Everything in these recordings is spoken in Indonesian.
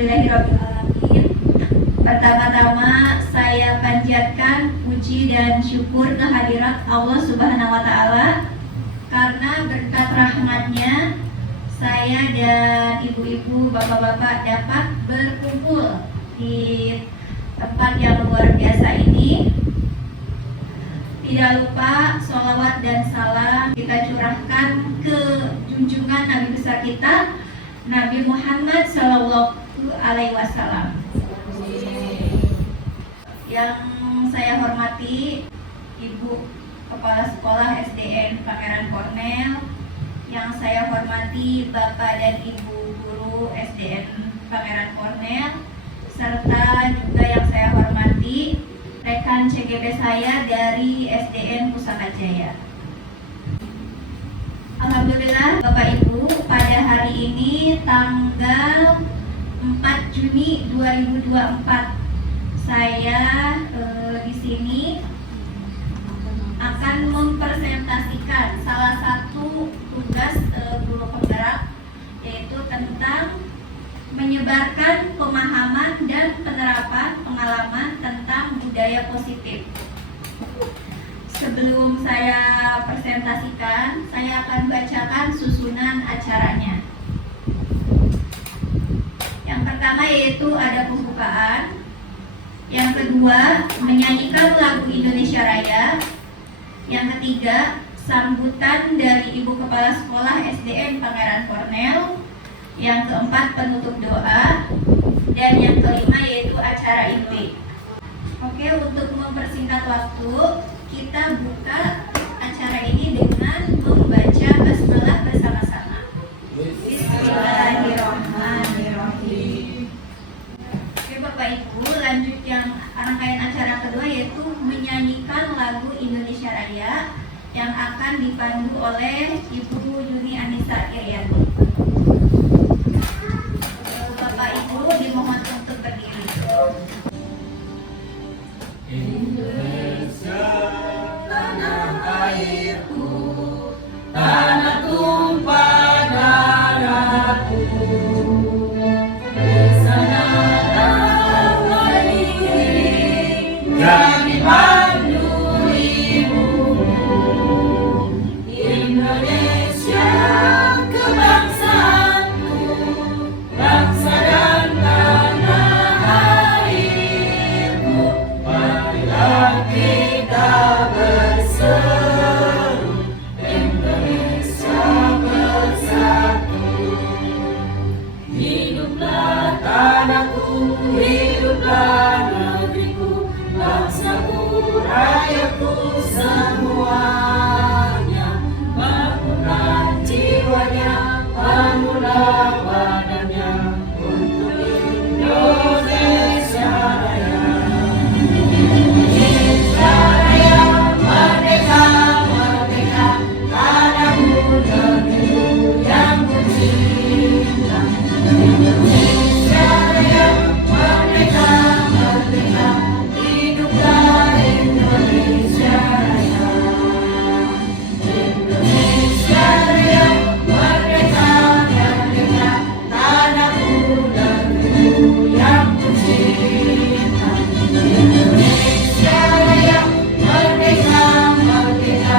Alhamdulillahirrabbilalamin. Pertama-tama saya panjatkan puji dan syukur kehadirat Allah Subhanahu wa Ta'ala, karena berkat rahmatnya saya dan ibu-ibu, bapak-bapak dapat berkumpul di tempat yang luar biasa ini. Tidak lupa sholawat dan salam kita curahkan ke junjungan Nabi besar kita, Nabi Muhammad Sallallahu Alaihi Wasallam. Yang saya hormati Ibu Kepala Sekolah SDN Pangeran Cornel, yang saya hormati Bapak dan Ibu Guru SDN Pangeran Cornel, serta juga yang saya hormati rekan CGP saya dari SDN Pusaka Jaya. Alhamdulillah Bapak Ibu, pada hari ini tanggal 4 Juni 2024 saya di sini akan mempresentasikan salah satu tugas guru penggerak, yaitu tentang menyebarkan pemahaman dan penerapan pengalaman tentang budaya positif. Sebelum saya presentasikan, saya akan bacakan susunan acaranya. Yang pertama yaitu ada pembukaan. Yang kedua, menyanyikan lagu Indonesia Raya. Yang ketiga, sambutan dari Ibu Kepala Sekolah SDN Pangeran Cornel. Yang keempat, penutup doa. Dan yang kelima yaitu acara inti. Oke, untuk mempersingkat waktu, kita buka acara ini dengan membaca basmalah bersama-sama. Bismillahirrahmanirrahim. Oke Bapak Ibu, lanjut yang rangkaian acara kedua yaitu menyanyikan lagu Indonesia Raya yang akan dipandu oleh Ibu Yuni Anissa Irianti. Bapak Ibu dimohon untuk berdiri. Indonesia, tanah airku, tanah tumpah darahku. Di sana yang dipandu ibumu. Indonesia kebangsaanku, bangsa dan tanah airku. Marilah kita berseru, Indonesia bersatu. Hiduplah tanahku, hiduplah negeriku, bangsaku, rakyatku semuanya. Bangunlah jiwanya, bangunlah badannya untuk Indonesia Raya. Indonesia Raya, merdeka, merdeka, tanahku, negeriku yang ku cinta. Indonesia Raya, merdeka, merdeka, hiduplah Indonesia Raya. Indonesia Raya, merdeka, merdeka, tanahku, negeriku yang ku cinta. Indonesia Raya, merdeka, merdeka,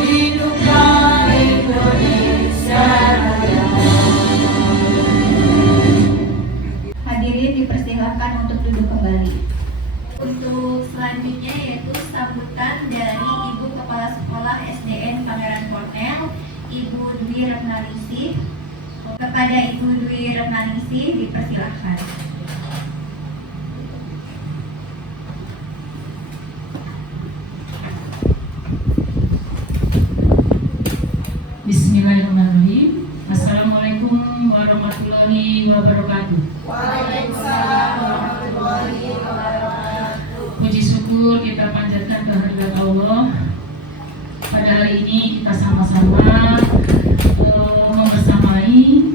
hiduplah Indonesia Raya. Hadirin dipersilakan untuk duduk kembali. Untuk selanjutnya yaitu sambutan dari Ibu Kepala Sekolah SDN Pangeran Cornel, Ibu Dwi Retnaningsih. Kepada Ibu Dwi Retnaningsih dipersilakan. Bismillahirrahmanirrahim. Assalamualaikum warahmatullahi wabarakatuh. Waalaikumsalam warahmatullahi wabarakatuh. Puji syukur kita panjatkan kehadirat Allah. Pada hari ini kita sama-sama membersamai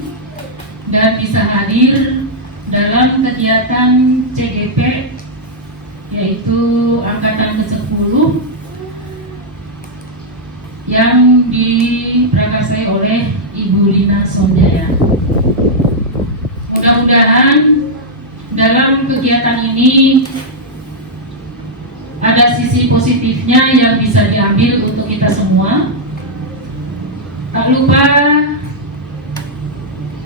dan bisa hadir dalam kegiatan CGP, yaitu angkatan ke-10 yang diprakarsai oleh Ibu Lina Sonjaya. Mudah-mudahan dalam kegiatan ini ada sisi positifnya yang bisa diambil untuk kita semua. Tak lupa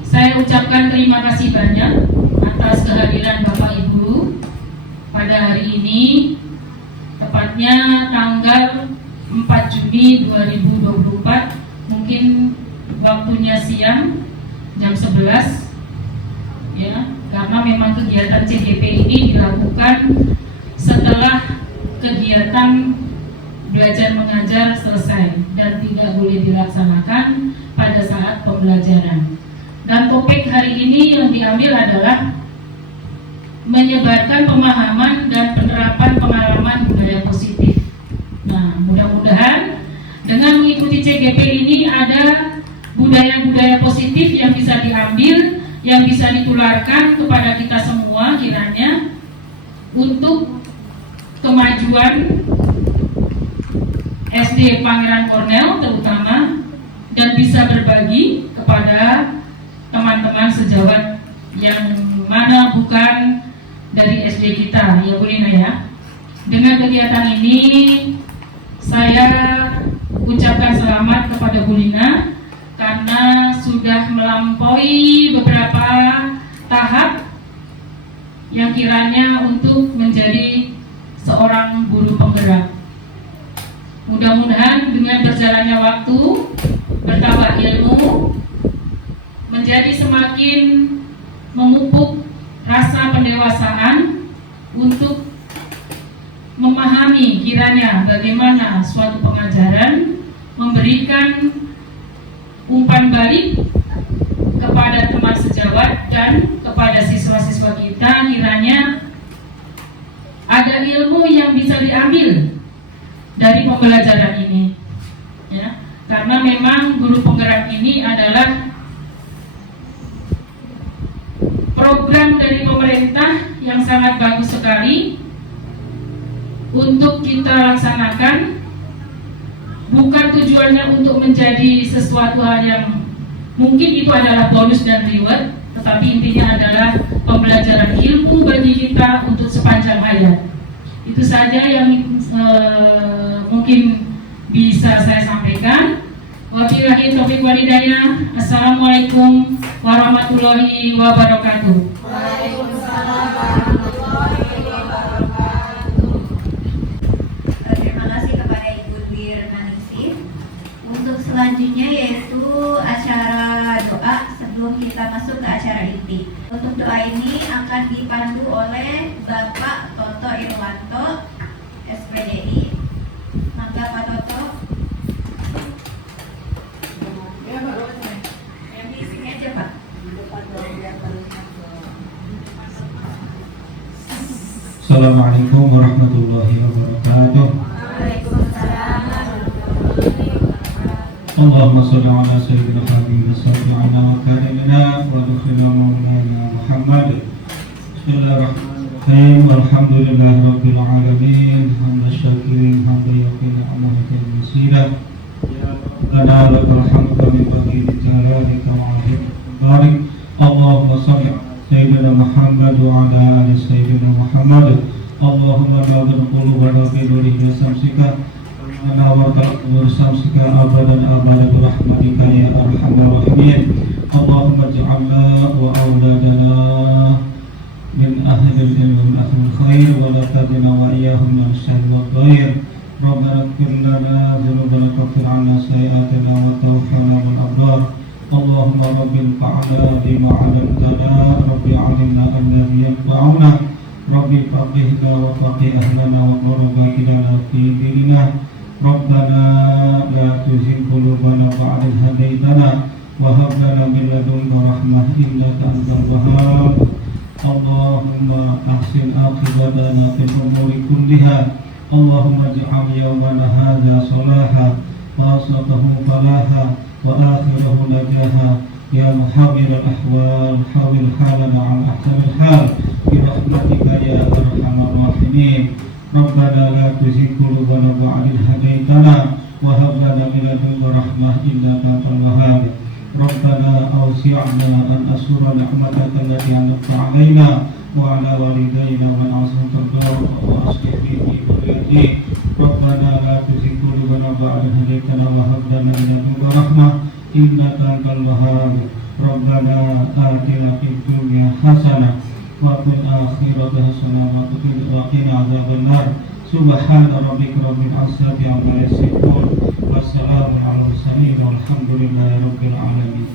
saya ucapkan terima kasih banyak atas kehadiran Bapak Ibu pada hari ini, tepatnya tanggal 4 Juni 2024, mungkin waktunya siang jam 11 ya, karena memang kegiatan CGP ini dilakukan setelah kegiatan belajar mengajar selesai dan tidak boleh dilaksanakan pada saat pembelajaran. Dan topik hari ini yang diambil adalah menyebarkan pemahaman dan penerapan pengalaman budaya positif. Nah, mudah-mudahan dengan mengikuti CGP ini ada budaya-budaya positif yang bisa diambil, yang bisa ditularkan kepada kita semua kiranya untuk kemajuan SD Pangeran Cornell terutama, dan bisa berbagi kepada teman-teman sejawat yang mana bukan dari SD kita, ya Bu Lina ya. Dengan kegiatan ini saya ucapkan selamat kepada Bu Lina karena sudah melampaui beberapa tahap yang kiranya untuk menjadi seorang guru penggerak. Mudah-mudahan dengan berjalannya waktu, bertambah ilmu, menjadi semakin memupuk rasa pendewasaan untuk memahami kiranya bagaimana suatu pengajaran memberikan umpan balik kepada teman sejawat dan kepada siswa-siswa kita, kiranya ada ilmu yang bisa diambil dari pembelajaran ini ya, karena memang guru penggerak ini adalah program dari pemerintah yang sangat bagus sekali untuk kita laksanakan. Bukan tujuannya untuk menjadi sesuatu hal yang mungkin itu adalah bonus dan reward, tetapi intinya adalah pembelajaran ilmu bagi kita untuk sepanjang hayat. Itu saja yang mungkin bisa saya sampaikan. Wabillahi taufiq wal hidayah. Assalamualaikum warahmatullahi wabarakatuh. Waalaikumsalam warahmatullahi wabarakatuh. Terima kasih kepada Ibu Dwi Renaningsih. Untuk selanjutnya yaitu acara doa sebelum kita masuk ke acara inti. Untuk doa ini akan dipandu oleh Bapak Toto Irwanto, SPDI. Maka Pak Toto, yang di sini aja Pak. Assalamualaikum warahmatullahi wabarakatuh. Waalaikumsalam warahmatullahi wabarakatuh. Allahumma shalli ala sayyidina Muhammad wa wa karimina wa dukhila maulana Muhammad. Bismillahirrahmanirrahim. Walhamdulillahi rabbil alamin. Hamdan syakirin hamdan yaqina amalakan masira. Ya Rabbana lakal hamdu min bagi jalalika wa barik. Allahumma shalli ala sayyidina Muhammad wa ala ali sayyidina Muhammad. Allahumma nawwir qulubana bi nuri samsika wa nawwir samsika abadan abadan bi rahmatika ya arhamar rahimin. Allahumma ij'alna wa auladana min ahli al-ilm wa min ahli al-khair wa la tadina wa iyyahum min syarri wadh-dhair. Rabbana ighfir lana dhunubana waghfir 'anna sayyi'atina wa tawaffana ma'al abrar. Allahumma rabbil fa'ala bima 'allamtana rabbi 'allimna alladhi yanfa'una rabbi faqihna wa faqih ahlana wa qarrib lana fi dinina. Rabbana la tuzigh qulubana ba'da idh hadaytana wa hab lana min ladunka rahmah innaka antal wahhab. Allahumma ahsin aqibatana fil umuri kulliha. Allahumma ij'al yawmana hadha salaha wa asatahu falaha wa akhirahu najaha. Ya muhawwir al-ahwal hawwil halana an ahsanil hal bi rahmatika ya arhamar rahimin. Rabbana la tuzigh qulubana ba'da idh hadaytana wa hab lana min ladunka rahmah innaka antal wahhab. Rabbana awsi'na an asura ni'mataka allati an'amta 'alaina وعلى والدينا ومن أحسن ترضاه وأصلح في ذريتي ربنا لا تزغ قلوبنا بعد إذ هديتنا وهب لنا من لدنك رحمة إنك أنت الوهاب ربنا آتنا في الدنيا حسنة وفي الآخرة حسنة وقنا عذاب النار سبحان ربك رب العزة عما يصفون والسلام على المرسلين والحمد لله رب العالمين.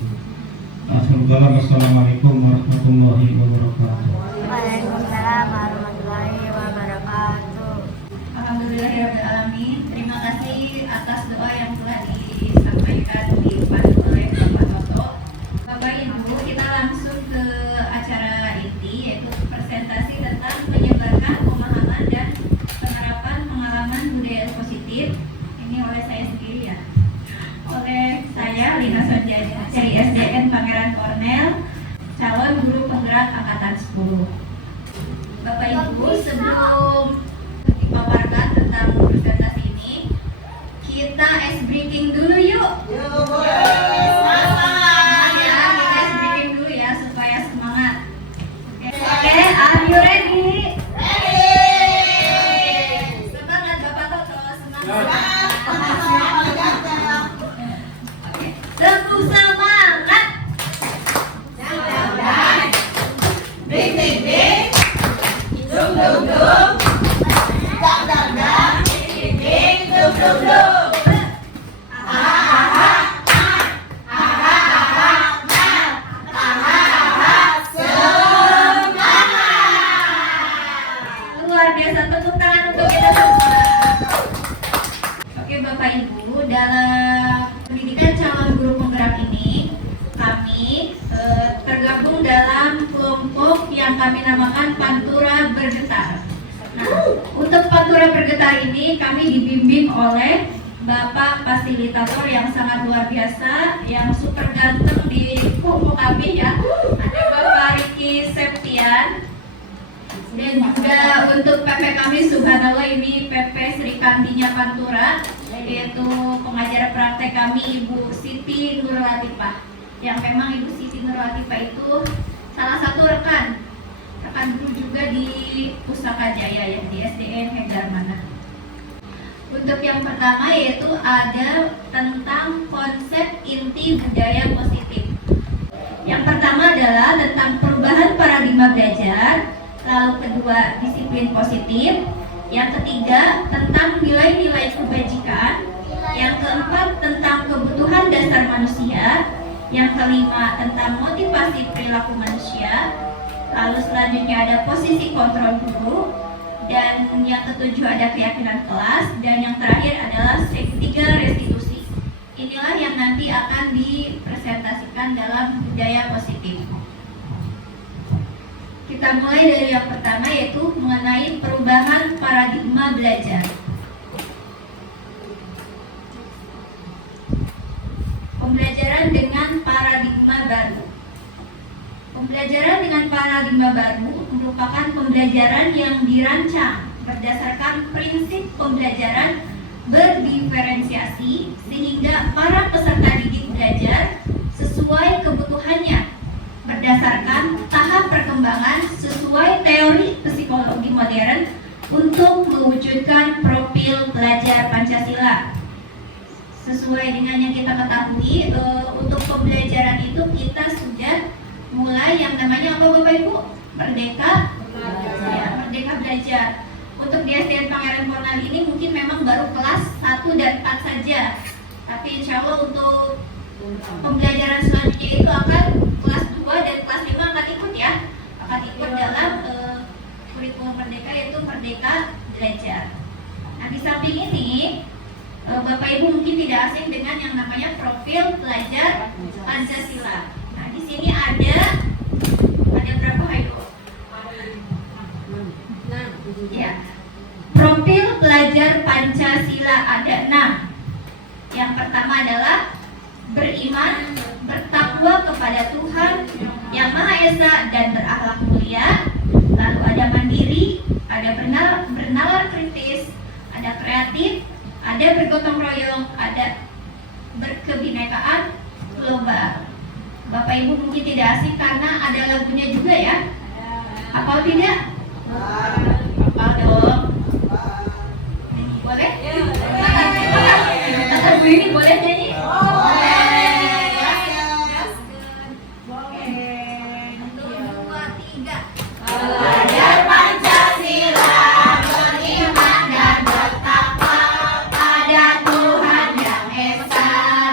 آخر كلام assalamualaikum warahmatullahi wabarakatuh. Waalaikumsalam warahmatullahi wabarakatuh. Alhamdulillahirrahmanirrahim. Terima kasih atas doa yang telah disampaikan dibantu oleh Bapak Toto. Bapak Ibu, kita langsung ke acara inti, yaitu presentasi tentang menyebarkan pemahaman dan penerapan pengalaman budaya positif. Ini oleh saya sendiri ya. Oleh saya Lina Sonjaya dari SDN Pangeran Cornell, calon guru penggerak angkatan 10. Bapak Ibu, sebelum dipaparkan tentang presentasi ini, kita ice breaking dulu yuk. Semangat ya, kita ice breaking dulu ya supaya semangat. Oke, are you ready? Semangat Bapak Toto, semangat. Oke, tepuk semangat. Luar biasa, tepuk tangan untuk kita semua. Oke Bapak Ibu, dalam pendidikan calon guru penggerak ini kami tergabung dalam kelompok yang kami namakan Pantura Bergetar. Nah, untuk Pantura Bergetar ini kami dibimbing oleh Bapak fasilitator yang sangat luar biasa, yang super ganteng di kumpul kami ya. Ada Bapak Riki Septian. Dan juga untuk PP kami, subhanallah, ini PP Sri Kandinya Pantura, yaitu pengajar praktek kami Ibu Siti Nur Latifah. Yang memang Ibu Siti Nur Latifah itu salah satu rekan guru juga di Pusaka Jaya ya, di SDN Hegarmana. Untuk yang pertama yaitu ada tentang konsep inti budaya positif. Yang pertama adalah tentang perubahan paradigma belajar. Lalu kedua, disiplin positif. Yang ketiga, tentang nilai-nilai kebajikan. Yang keempat, tentang kebutuhan dasar manusia. Yang kelima, tentang motivasi perilaku manusia. Lalu selanjutnya ada posisi kontrol guru. Dan yang ketujuh ada keyakinan kelas. Dan yang terakhir adalah ketiga, restitusi. Inilah yang nanti akan dipresentasikan dalam budaya positif. Kita mulai dari yang pertama, yaitu mengenai perubahan paradigma belajar. Pembelajaran dengan paradigma baru. Pembelajaran dengan paradigma baru merupakan pembelajaran yang dirancang berdasarkan prinsip pembelajaran berdiferensiasi sehingga para peserta didik belajar sesuai kebutuhannya berdasarkan tahap perkembangan sesuai teori psikologi modern untuk mewujudkan profil pelajar Pancasila. Sesuai dengan yang kita ketahui, untuk pembelajaran itu kita sudah mulai yang namanya apa Bapak Ibu? Merdeka ya, Merdeka Belajar. Untuk di SDN Pangeran Cornell ini mungkin memang baru kelas 1 dan 4 saja. Tapi insya Allah untuk pembelajaran selanjutnya itu akan kelas 2 dan kelas 5 akan ikut ya. Akan ikut dalam kurikulum Merdeka, yaitu Merdeka Belajar. Nah, di samping ini Bapak Ibu mungkin tidak asing dengan yang namanya profil pelajar Pancasila. Nah, di sini ada berapa Ibu? Ya. Profil pelajar Pancasila ada 6. Yang pertama adalah beriman, bertakwa kepada Tuhan Yang Maha Esa dan berakhlak mulia. Lalu ada mandiri, ada bernalar kritis, ada kreatif, ada bergotong royong, ada berkebinekaan global. Bapak Ibu mungkin tidak asing karena ada lagunya juga ya. Hafal tidak? Hafal dong. Boleh? Atau Bu ini boleh nyanyi? Belajar Pancasila, beriman dan bertakwa pada Tuhan Yang Esa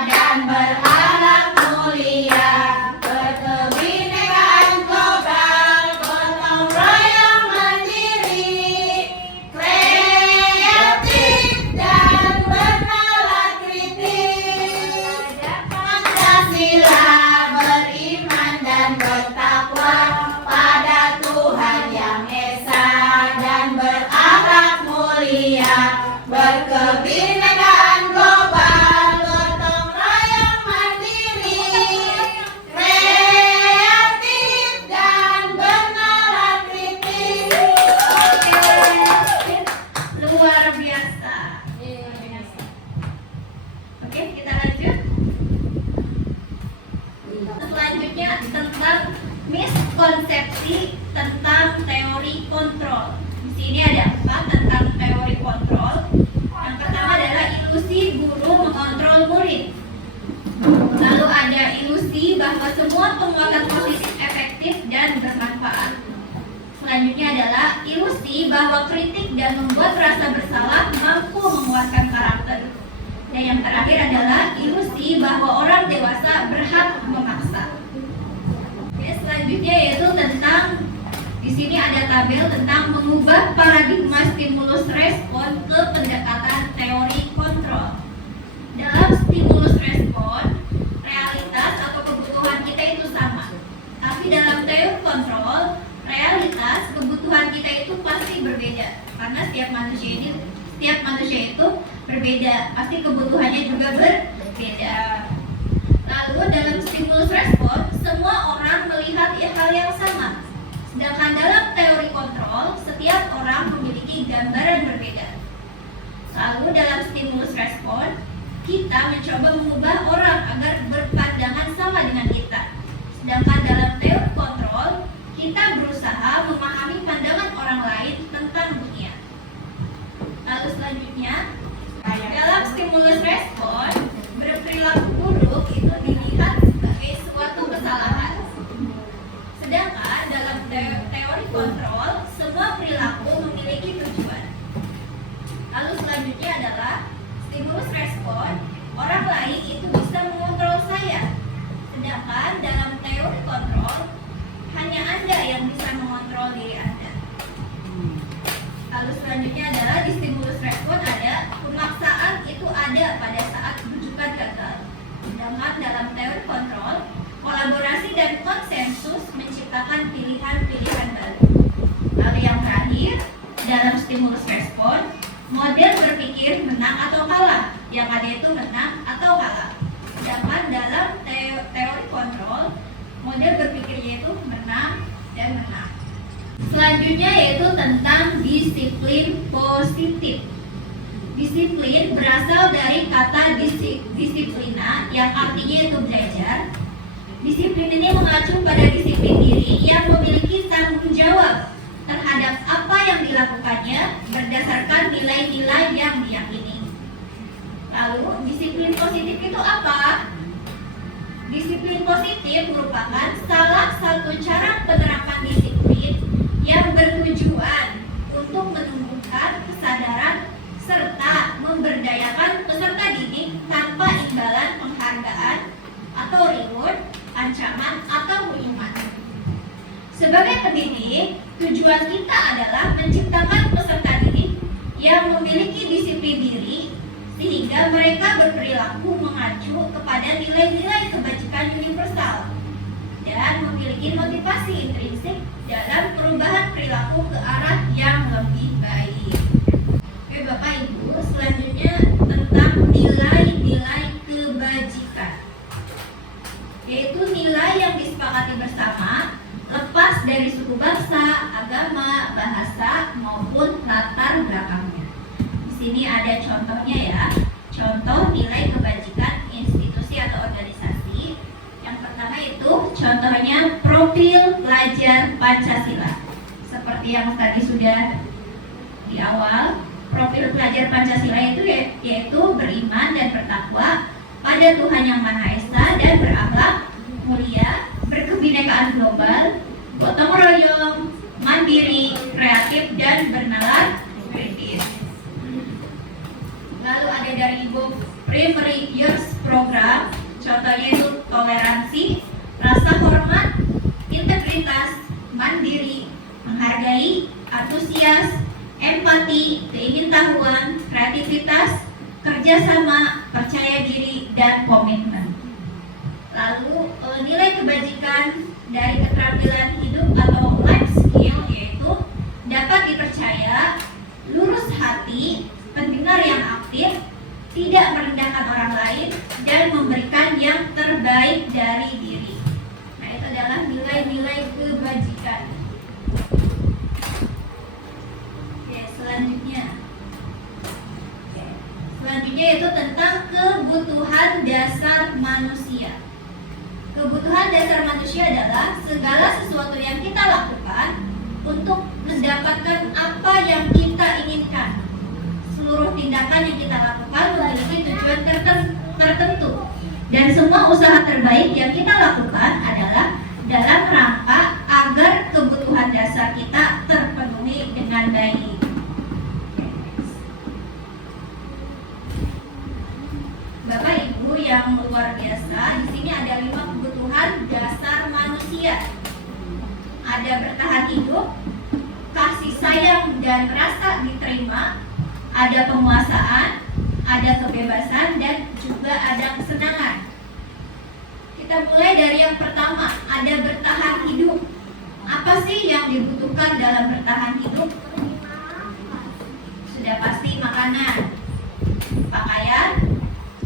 dan berakhlak mulia, berkebinekaan global, gotong royong mandiri, kreatif dan bernalar kritis. Pancasila, beriman dan bertakwa pada Tuhan Yang Esa dan berakhlak mulia, berkebinekaan global, gotong royong mandiri, kreatif dan bernalar kritis. Luar biasa. Oke, kita lanjut. Selanjutnya tentang miskonsepsi tentang teori kontrol. Di sini ada 4 tentang teori kontrol. Yang pertama adalah ilusi guru mengontrol murid. Lalu ada ilusi bahwa semua penguatan positif efektif dan bermanfaat. Selanjutnya adalah ilusi bahwa kritik dan membuat rasa bersalah mampu menguatkan karakter. Dan yang terakhir adalah ilusi bahwa orang dewasa berhak memaksa. Oke, selanjutnya yaitu tentang di sini ada tabel tentang mengubah paradigma stimulus respon ke pendekatan teori kontrol. Dalam stimulus respon, realitas atau kebutuhan kita itu sama. Tapi dalam teori kontrol, realitas kebutuhan kita itu pasti berbeda. Karena setiap manusia itu berbeda, pasti kebutuhannya juga berbeda. Lalu dalam stimulus respon, semua orang melihat hal yang sama. Sedangkan dalam teori kontrol, setiap orang memiliki gambaran berbeda. Lalu dalam stimulus respon, kita mencoba mengubah orang agar berpandangan sama dengan kita. Sedangkan dalam teori kontrol, kita berusaha memahami pandangan orang lain tentang dunia. Lalu selanjutnya, dalam stimulus respon, berperilaku buruk itu dilihat sebagai suatu kesalahan. Sedangkan dalam teori kontrol, semua perilaku memiliki tujuan. Lalu selanjutnya adalah stimulus respon, orang lain itu bisa mengontrol saya. Sedangkan dalam teori kontrol, hanya Anda yang bisa mengontrol diri Anda. Lalu selanjutnya adalah di stimulus respon ada pemaksaan itu ada pada saat rujukan gagal. Sedangkan dalam teori kontrol, kolaborasi dan konsensus menciptakan pilihan-pilihan baru. Lalu yang terakhir, dalam stimulus respon, model berpikir menang atau kalah. Yang ada itu menang atau kalah. Sedangkan dalam teori kontrol, model berpikirnya itu menang dan menang. Selanjutnya yaitu tentang disiplin positif. Disiplin berasal dari kata disiplina yang artinya itu belajar. Disiplin ini mengacu pada disiplin diri yang memiliki tanggung jawab terhadap apa yang dilakukannya berdasarkan nilai-nilai yang diyakini. Lalu disiplin positif itu apa? Disiplin positif merupakan salah satu cara penerapan disiplin yang bertujuan untuk menumbuhkan kesadaran serta memberdayakan peserta didik tanpa imbalan penghargaan atau reward, ancaman atau hukuman. Sebagai pendidik, tujuan kita adalah menciptakan peserta didik yang memiliki disiplin diri sehingga mereka berperilaku mengacu kepada nilai-nilai kebajikan universal dan memiliki motivasi intrinsik dalam perubahan perilaku ke arah yang lebih baik. Oke Bapak Ibu, selanjutnya tentang nilai-nilai kebajikan, yaitu nilai yang disepakati bersama lepas dari suku bangsa, agama, bahasa maupun latar belakangnya. Di sini ada contohnya ya. Contoh nilai kebajikan institusi atau organisasi. Yang pertama itu contohnya profil pelajar Pancasila. seperti yang tadi sudah di awal, profil pelajar Pancasila itu yaitu beriman dan bertakwa pada Tuhan Yang Maha Esa dan berakhlak mulia, berkebinekaan global, gotong royong, mandiri, kreatif, dan bernalar kritis. Lalu ada dari Ibu Primary Years Program, contohnya itu toleransi, rasa hormat, integritas, mandiri, menghargai, antusias, empati, keingintahuan, kreativitas, kerjasama, percaya diri, dan komitmen. Lalu nilai kebajikan dari keterampilan hidup atau life skill yaitu dapat dipercaya, lurus hati, pendengar yang aktif, tidak merendahkan orang lain, dan memberikan yang terbaik dari diri. Nah, itu adalah nilai-nilai kebajikan. Oke, selanjutnya. Selanjutnya itu tentang kebutuhan dasar manusia. Kebutuhan dasar manusia adalah segala sesuatu yang kita lakukan untuk mendapatkan apa yang kita inginkan. Seluruh tindakan yang kita lakukan memiliki tujuan tertentu, dan semua usaha terbaik yang kita lakukan adalah dalam rangka agar kebutuhan dasar kita terpenuhi dengan baik. Bapak Ibu yang luar biasa, di sini ada 5 kebutuhan dasar manusia. Ada bertahan hidup, kasih sayang dan rasa diterima, ada penguasaan, ada kebebasan, dan juga ada kesenangan. Kita mulai dari yang pertama, ada bertahan hidup. Apa sih yang dibutuhkan dalam bertahan hidup? Sudah pasti makanan, pakaian,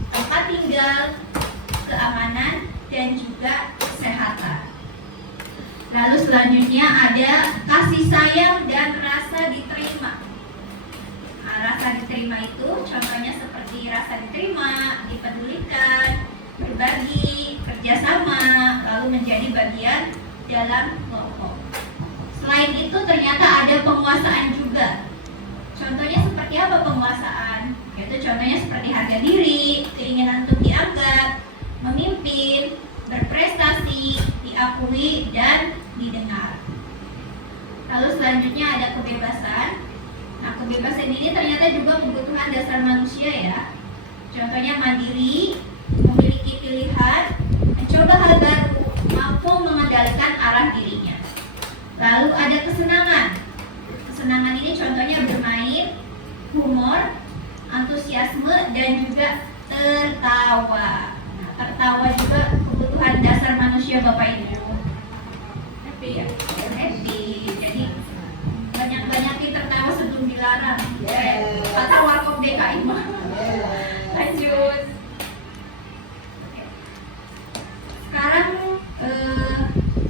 tempat tinggal, keamanan, dan juga kesehatan. Lalu selanjutnya ada kasih sayang dan rasa diterima. Nah, rasa diterima itu contohnya seperti rasa diterima, dipedulikan, berbagi, kerjasama, lalu menjadi bagian dalam kelompok. Selain itu ternyata ada penguasaan juga. Contohnya seperti apa penguasaan? Yaitu contohnya seperti harga diri, keinginan untuk dianggap, memimpin, berprestasi, diakui, dan didengar. Lalu selanjutnya ada kebebasan. Nah, kebebasan ini ternyata juga kebutuhan dasar manusia ya. Contohnya mandiri, memiliki pilihan, mencoba hal baru, mampu mengendalikan arah dirinya. Lalu ada kesenangan. Kesenangan ini contohnya bermain, humor, antusiasme, dan juga tertawa. Nah, tertawa juga kebutuhan dasar manusia Bapak Ibu. Happy ya? Happy. Jadi banyak-banyakin tertawa sebelum dilarang. Kata Warkop DKI mah. Lanjut. Sekarang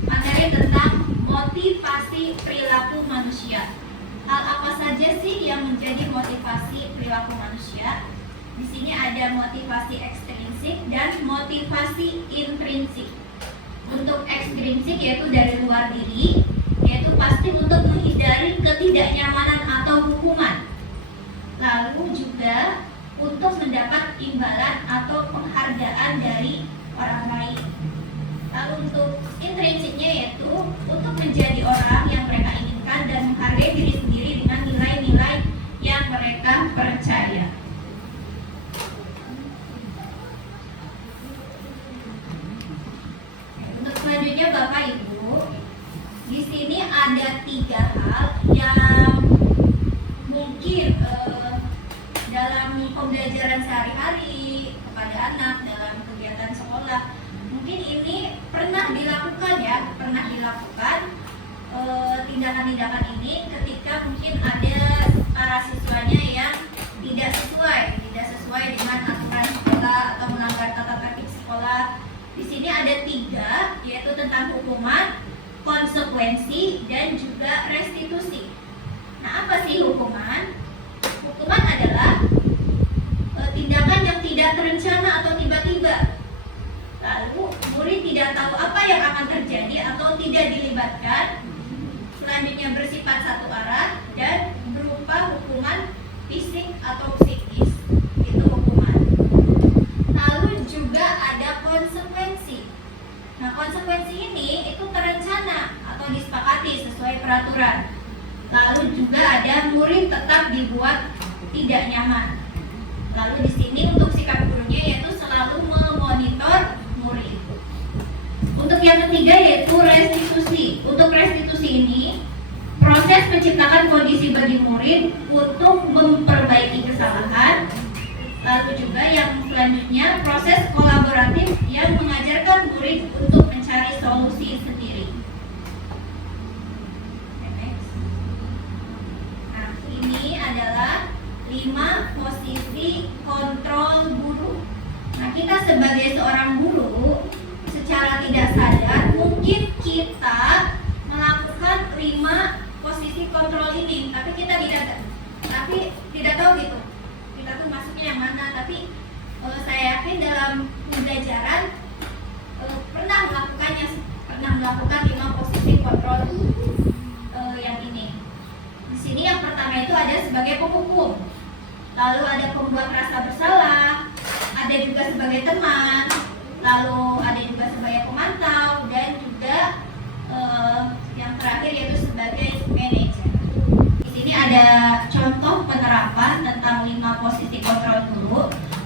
materi tentang motivasi perilaku manusia. Hal apa saja sih yang menjadi motivasi perilaku manusia? Di sini ada motivasi ekstrinsik dan motivasi intrinsik. Untuk ekstrinsik yaitu dari luar diri, yaitu pasti untuk menghindari ketidaknyamanan atau hukuman. Lalu juga untuk mendapat imbalan atau penghargaan dari orang lain. Lalu untuk intrinsiknya yaitu untuk menjadi orang yang mereka inginkan dan menghargai diri sendiri dengan nilai-nilai yang mereka percaya. Untuk selanjutnya Bapak Ibu, di sini ada 3 hal yang mungkin dalam pembelajaran sehari-hari kepada anak dalam kegiatan sekolah, mungkin ini pernah dilakukan ya, tindakan-tindakan ini ketika mungkin ada para siswanya yang tidak sesuai dengan aturan sekolah atau melanggar tata tertib sekolah. Di sini ada 3, yaitu tentang hukuman, konsekuensi, dan juga restitusi. Nah, apa sih hukuman? Hukuman adalah tindakan yang tidak terencana atau tiba-tiba. Lalu murid tidak tahu apa yang akan terjadi atau tidak dilibatkan. Selanjutnya bersifat satu peraturan. Lalu juga ada murid tetap dibuat tidak nyaman. Lalu di sini untuk sikap gurunya yaitu selalu memonitor murid. Untuk yang ketiga yaitu restitusi. Untuk restitusi ini proses menciptakan kondisi bagi murid untuk memperbaiki kesalahan. Lalu juga yang selanjutnya proses kolaboratif yang mengajarkan murid untuk mencari solusi sendiri. Nah, ini adalah 5 posisi kontrol guru. Nah, kita sebagai seorang guru secara tidak sadar mungkin kita melakukan 5 posisi kontrol ini, tapi kita tidak tahu gitu. Kita tuh masuknya yang mana, tapi saya yakin dalam pembelajaran pernah melakukan 5 posisi kontrol yang ini. Di sini yang pertama itu ada sebagai penghukum, lalu ada pembuat rasa bersalah, ada juga sebagai teman, lalu ada juga sebagai pemantau, dan juga yang terakhir yaitu sebagai manajer. Di sini ada contoh penerapan tentang 5 posisi kontrol guru.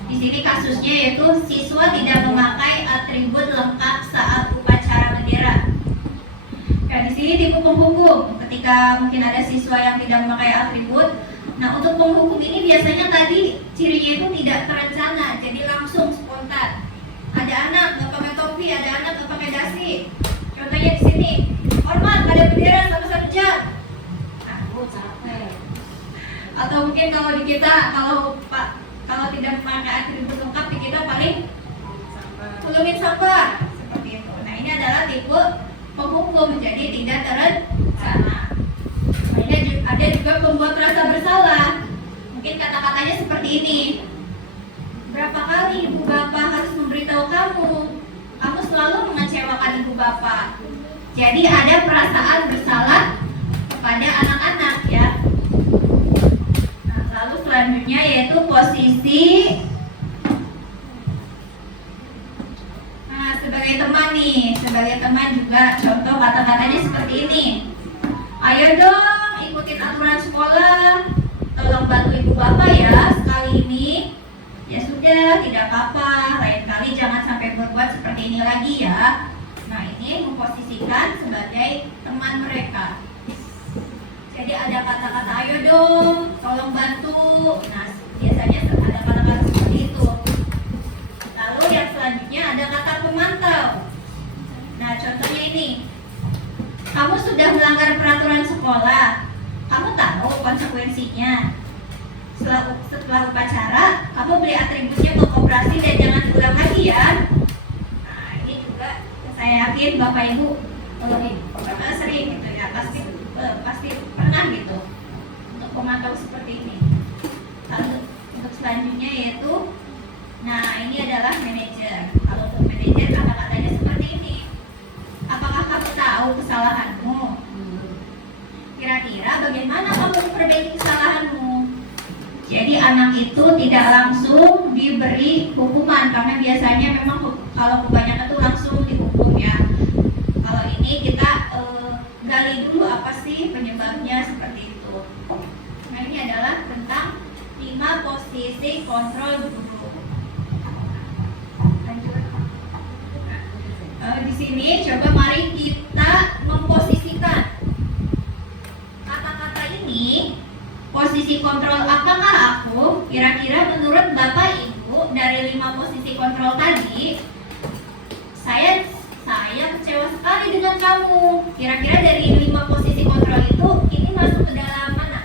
Di sini kasusnya yaitu siswa tidak memakai atribut lengkap saat upacara bendera. Nah, di sini tipe penghukum. Ketika mungkin ada siswa yang tidak memakai atribut. Nah, untuk penghukum ini biasanya tadi cirinya itu tidak terencana, jadi langsung spontan. Ada anak nggak pakai topi, ada anak nggak pakai dasi. Contohnya di sini, hormat ada bendera selama 1 jam. Aku capek. Atau mungkin kalau di kita, kalau tidak memakai atribut lengkap di kita paling tulumin sampah seperti itu. Nah, ini adalah tipe penghukum, jadi tidak terencana. Ada juga pembuat rasa bersalah. Mungkin kata-katanya seperti ini. Berapa kali ibu bapak harus memberitahu kamu? Kamu selalu mengecewakan ibu bapak. Jadi ada perasaan bersalah kepada anak-anak ya. Nah, lalu selanjutnya yaitu posisi sebagai teman nih. Sebagai teman juga contoh kata-katanya seperti ini. Ayo dong ikutin aturan sekolah, tolong bantu ibu bapak ya sekali ini. Ya sudah, tidak apa-apa, lain kali jangan sampai berbuat seperti ini lagi ya. Nah, ini memposisikan sebagai teman mereka. Jadi ada kata-kata ayo dong, tolong bantu. Nah, biasanya ada kata-kata seperti itu. Lalu yang selanjutnya ada kata pemantau. Nah, contohnya ini. Kamu sudah melanggar peraturan sekolah. Kamu tahu konsekuensinya. Setelah upacara, kamu beli atributnya ke koperasi dan jangan diulang lagi ya. Nah, ini juga saya yakin Bapak Ibu sering gitu ya, pasti pernah gitu untuk pemantau seperti ini. Lalu untuk selanjutnya yaitu, nah ini adalah manajer. Kalau untuk manajer kata-katanya seperti ini. Apakah kamu tahu kesalahanmu? Kira-kira bagaimana kamu memperbaiki kesalahanmu? Jadi anak itu tidak langsung diberi hukuman karena biasanya memang kalau kebanyakan itu langsung dihukum ya. Kalau ini kita gali dulu apa sih penyebabnya seperti itu. Nah, ini adalah tentang 5 posisi kontrol guru. Di sini coba mari kita memposisikan kata-kata ini. Posisi kontrol apakah aku? Kira-kira menurut Bapak Ibu dari 5 posisi kontrol tadi, saya kecewa sekali dengan kamu. Kira-kira dari 5 posisi kontrol itu ini masuk ke dalam mana?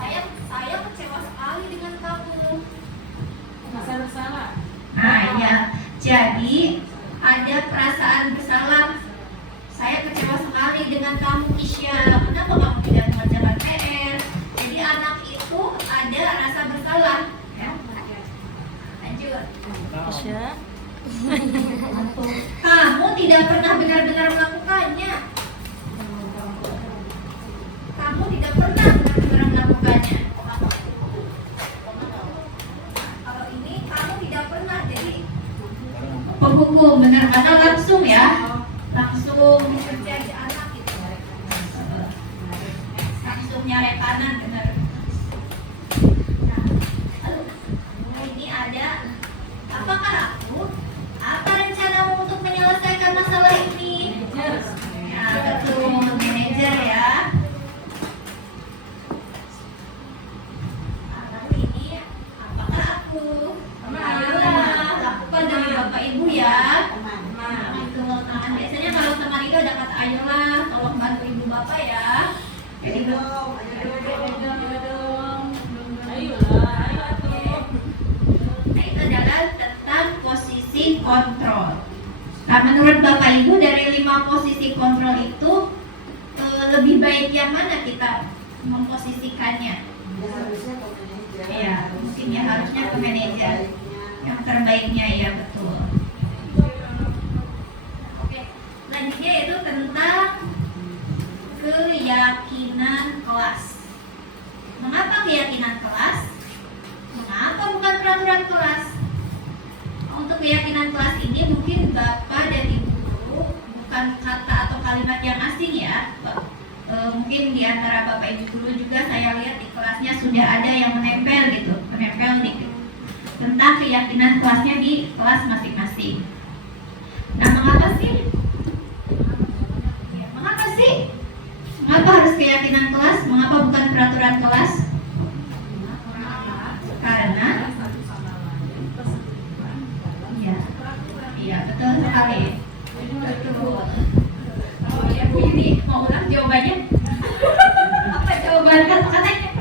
Saya kecewa sekali dengan kamu. Merasa bersalah. Nah ya, jadi ada perasaan bersalah. Saya kecewa sekali dengan kamu Isya. Kenapa kamu tidak mengerjakan PR? Jadi anak itu ada rasa bersalah. Ya. Lanjut. Isya. Kamu tidak pernah benar-benar melakukannya. Kamu tidak pernah benar-benar melakukannya. Kalau ini kamu tidak pernah, jadi penghukum benar karena langsung ya. Langsung kerja di anak gitu. punya rekanan bener. Nah, lalu ini ada, apakah aku? Apa rencanamu untuk menyelesaikan masalah ini? Ya, betul, manajer ya. Nah, lalu ini, apakah aku? Ayolah, lakukan demi Bapak Ibu ya. Nah, betul, teman. Biasanya kalau teman itu ada kata ayolah, tolong bantu Ibu Bapak ya. Jadi nah, itu adalah tentang posisi kontrol. Nah, menurut Bapak Ibu dari 5 posisi kontrol itu lebih baik yang mana kita memposisikannya? Ya, mungkin ya harusnya ke manajer. Yang terbaiknya ya, betul. Oke, selanjutnya itu tentang keyakinan kelas. Mengapa keyakinan kelas? Mengapa bukan peraturan kelas? Untuk keyakinan kelas ini mungkin Bapak dan Ibu guru bukan kata atau kalimat yang asing ya. Mungkin di antara Bapak Ibu guru juga saya lihat di kelasnya sudah ada yang menempel gitu, tentang keyakinan kelasnya di kelas masing-masing. Nah, mengapa sih? Mengapa harus keyakinan kelas? Mengapa bukan peraturan kelas? Karena iya betul sekali. Betul. Oh ya Bu, ini mau ulang jawabannya? Apa jawaban katanya?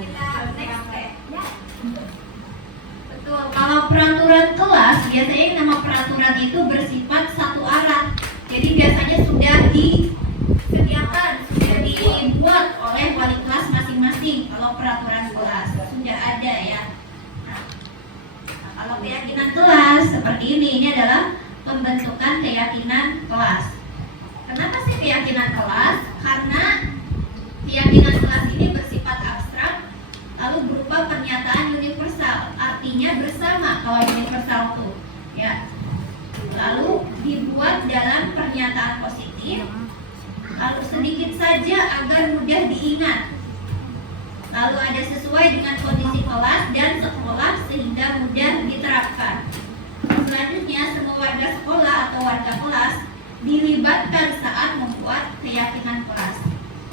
Kita next step ya. Betul. Kalau peraturan kelas biasanya yang nama peraturan itu bersifat satu arah. Jadi biasanya sudah disediakan, sudah dibuat oleh wali kelas masing-masing. Kalau peraturan kelas sudah ada ya. Kalau keyakinan kelas seperti ini adalah pembentukan keyakinan kelas. Kenapa sih keyakinan kelas? Karena keyakinan kelas ini bersifat abstrak, lalu berupa pernyataan universal, artinya bersama kalau universal itu, ya. Lalu dibuat dalam pernyataan positif, lalu sedikit saja agar mudah diingat. Lalu ada sesuai dengan kondisi kelas dan sekolah sehingga mudah diterapkan. Selanjutnya, semua warga sekolah atau warga kelas dilibatkan saat membuat keyakinan kelas.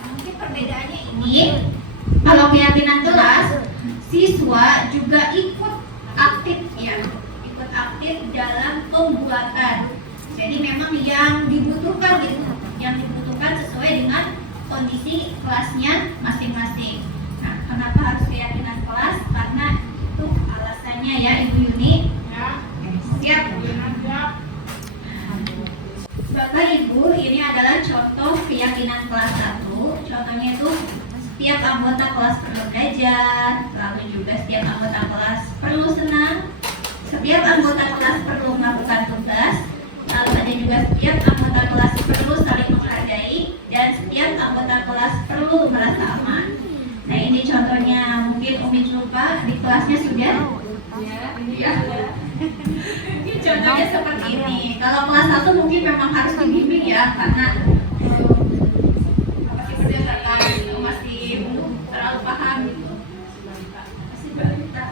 Mungkin perbedaannya ini, kalau keyakinan kelas, siswa juga ikut aktif ya, ikut aktif dalam pembuatan. Jadi memang yang dibutuhkan gitu, yang dibutuhkan sesuai dengan kondisi kelasnya masing-masing. Nah, kenapa harus keyakinan kelas? Karena itu alasannya ya, Ibu Yuni. Siap. Bapak Ibu, ini adalah contoh keyakinan kelas 1. Contohnya itu setiap anggota kelas perlu belajar, lalu juga setiap anggota kelas perlu senang, setiap anggota kelas perlu melakukan tugas, lalu ada juga setiap anggota kelas perlu saling menghargai, dan setiap anggota kelas perlu merasa aman. Nah, ini contohnya, mungkin Umi lupa di kelasnya sudah? Ya. Ini contohnya seperti ini. Kalau kelas 1 mungkin memang harus dibimbing ya, karena masih berdasarkan masih belum terlalu paham gitu. Masih balita.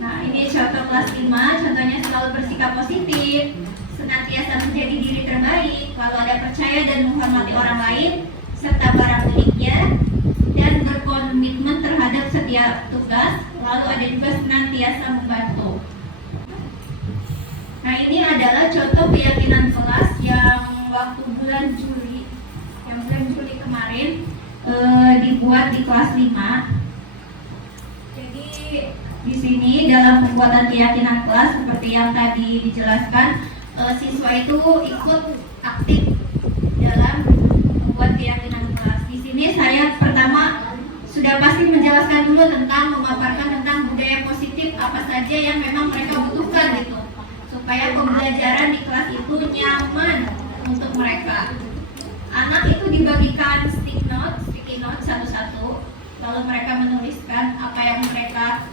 Nah, ini contoh kelas 5, contohnya selalu bersikap positif, senantiasa menjadi diri terbaik, lalu ada percaya dan menghormati orang lain, serta barang miliknya, dan berkomitmen terhadap setiap tugas, lalu ada juga senantiasa membantu. Nah, ini adalah contoh keyakinan kelas yang waktu bulan Juli kemarin dibuat di kelas 5. Jadi di sini dalam pembuatan keyakinan kelas seperti yang tadi dijelaskan, siswa itu ikut aktif dalam membuat keyakinan kelas. Di sini saya pertama sudah pasti menjelaskan dulu tentang memaparkan tentang budaya positif apa saja yang memang mereka butuhkan gitu, supaya pembelajaran di kelas itu nyaman untuk mereka. Anak itu dibagikan sticky note satu-satu, lalu mereka menuliskan apa yang mereka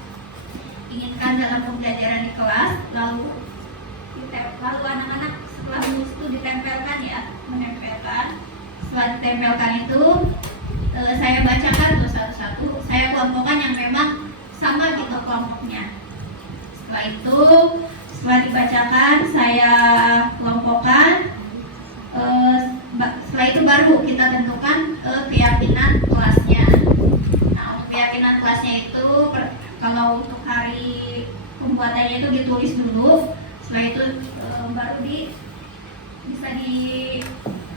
inginkan dalam pembelajaran di kelas, lalu anak-anak setelah lulus itu ditempelkan ya, menempelkan. Setelah ditempelkan itu saya bacakan tuh satu-satu, saya kelompokkan yang memang sama gitu kelompoknya. Setelah dibacakan, saya kelompokkan. Setelah itu baru kita tentukan keyakinan kelasnya. Nah, untuk keyakinan kelasnya itu kalau untuk hari pembuatannya itu ditulis dulu. Setelah itu baru bisa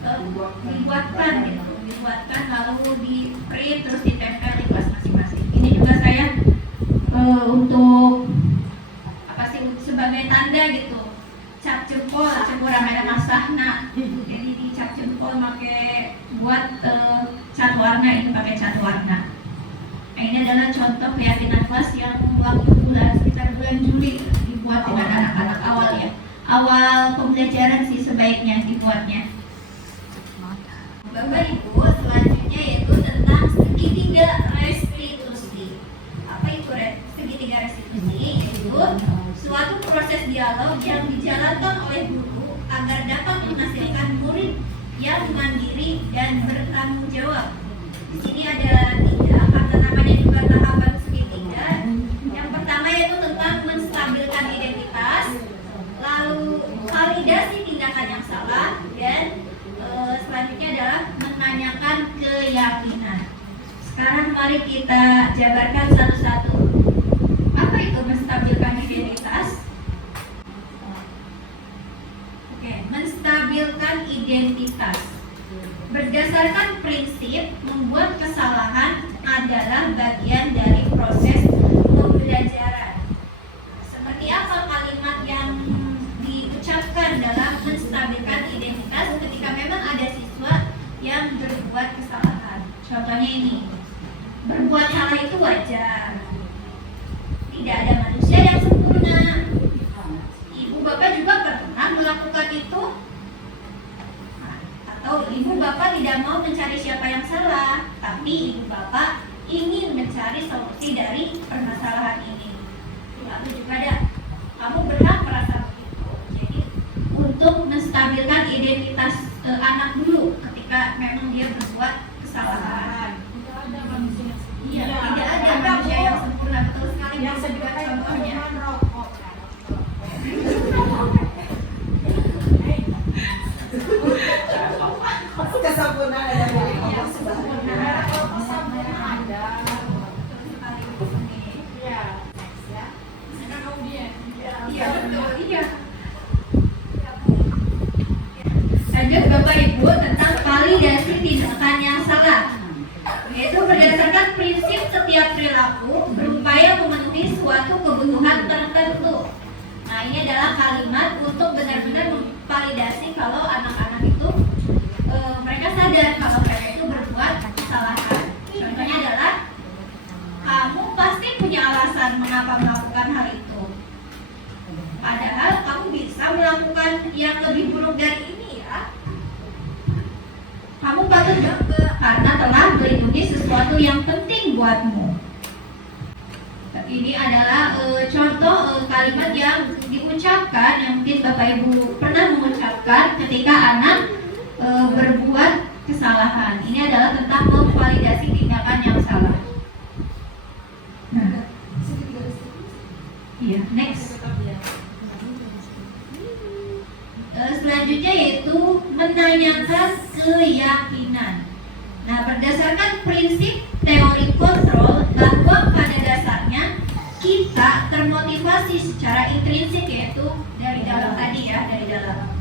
dibuatkan gitu, dibuatkan lalu di print terus ditempel di kelas masing-masing. Ini juga saya untuk apa sih, sebagai tanda gitu, cap jempol ada masahna, jadi dicap jempol pakai buat cat warna, ini pakai cat warna. Nah, ini adalah contoh keyakinan kelas yang waktu sekitar bulan Juli dibuat dengan anak-anak awal pembelajaran sih sebaiknya dibuatnya. Bapak Ibu, selanjutnya yaitu tentang segitiga restitusi. Apa itu segitiga restitusi? Yaitu suatu proses dialog yang dijalankan oleh guru agar dapat menghasilkan murid yang mandiri dan bertanggung jawab. Di sini ada 3, karena namanya juga tahapan segitiga. Yang pertama yaitu tentang menstabilkan identitas, lalu validasi tindakan yang salah, dan selanjutnya adalah menanyakan keyakinan. Sekarang mari kita jabarkan satu-satu. Apa itu menstabilkan identitas? Oke, menstabilkan identitas berdasarkan prinsip membuat kesalahan adalah bagian dari proses pembelajaran. Seperti apa kalimat yang diucapkan dalam menstabilkan identitas ketika memang ada siswa yang berbuat kesalahan? Contohnya ini, berbuat salah itu wajar. Tidak ada manusia yang sempurna. Ibu bapak juga pernah melakukan itu. Atau ibu bapak tidak mau mencari siapa yang salah, tapi ibu bapak ingin mencari solusi dari permasalahan ini. Lalu juga ada, kamu berhak merasa begitu. Jadi untuk menstabilkan identitas anak dulu ketika memang dia berbuat kesalahan. Tidak ada manusia yang sempurna. Iya, tidak ada manusia yang sempurna, betul sekali. Yang Bisa juga contohnya. rokok. Kesempurnaan ada milik Iya, Allah Subhanahu wa sempurna. Ta'ala. Sempurna ada. Betul sekali, Bu Suni. Iya. Next ya. Misalkan audien. Iya, betul, iya. Lanjut Bapak Ibu tentang validasi tindakan yang salah, yaitu berdasarkan prinsip setiap perilaku berupaya memenuhi suatu kebutuhan tertentu. Nah, ini adalah kalimat untuk benar-benar memvalidasi kalau anak-anak itu mereka sadar kalau mereka itu berbuat kesalahan. Contohnya adalah, kamu pasti punya alasan mengapa melakukan hal itu, padahal kamu bisa melakukan yang lebih buruk dari ini ya. Kamu patut bangga karena telah melindungi sesuatu yang penting buatmu. Ini adalah contoh kalimat yang diucapkan, yang mungkin Bapak Ibu pernah mengucapkan ketika anak berbuat kesalahan. Ini adalah tentang memvalidasi tindakan yang salah. Nah, iya, next. Selanjutnya yaitu menanyakan keyakinan. Nah, berdasarkan prinsip teori kontrol bahwa pada dasarnya kita termotivasi secara intrinsik, yaitu dari dalam tadi ya, dari dalam.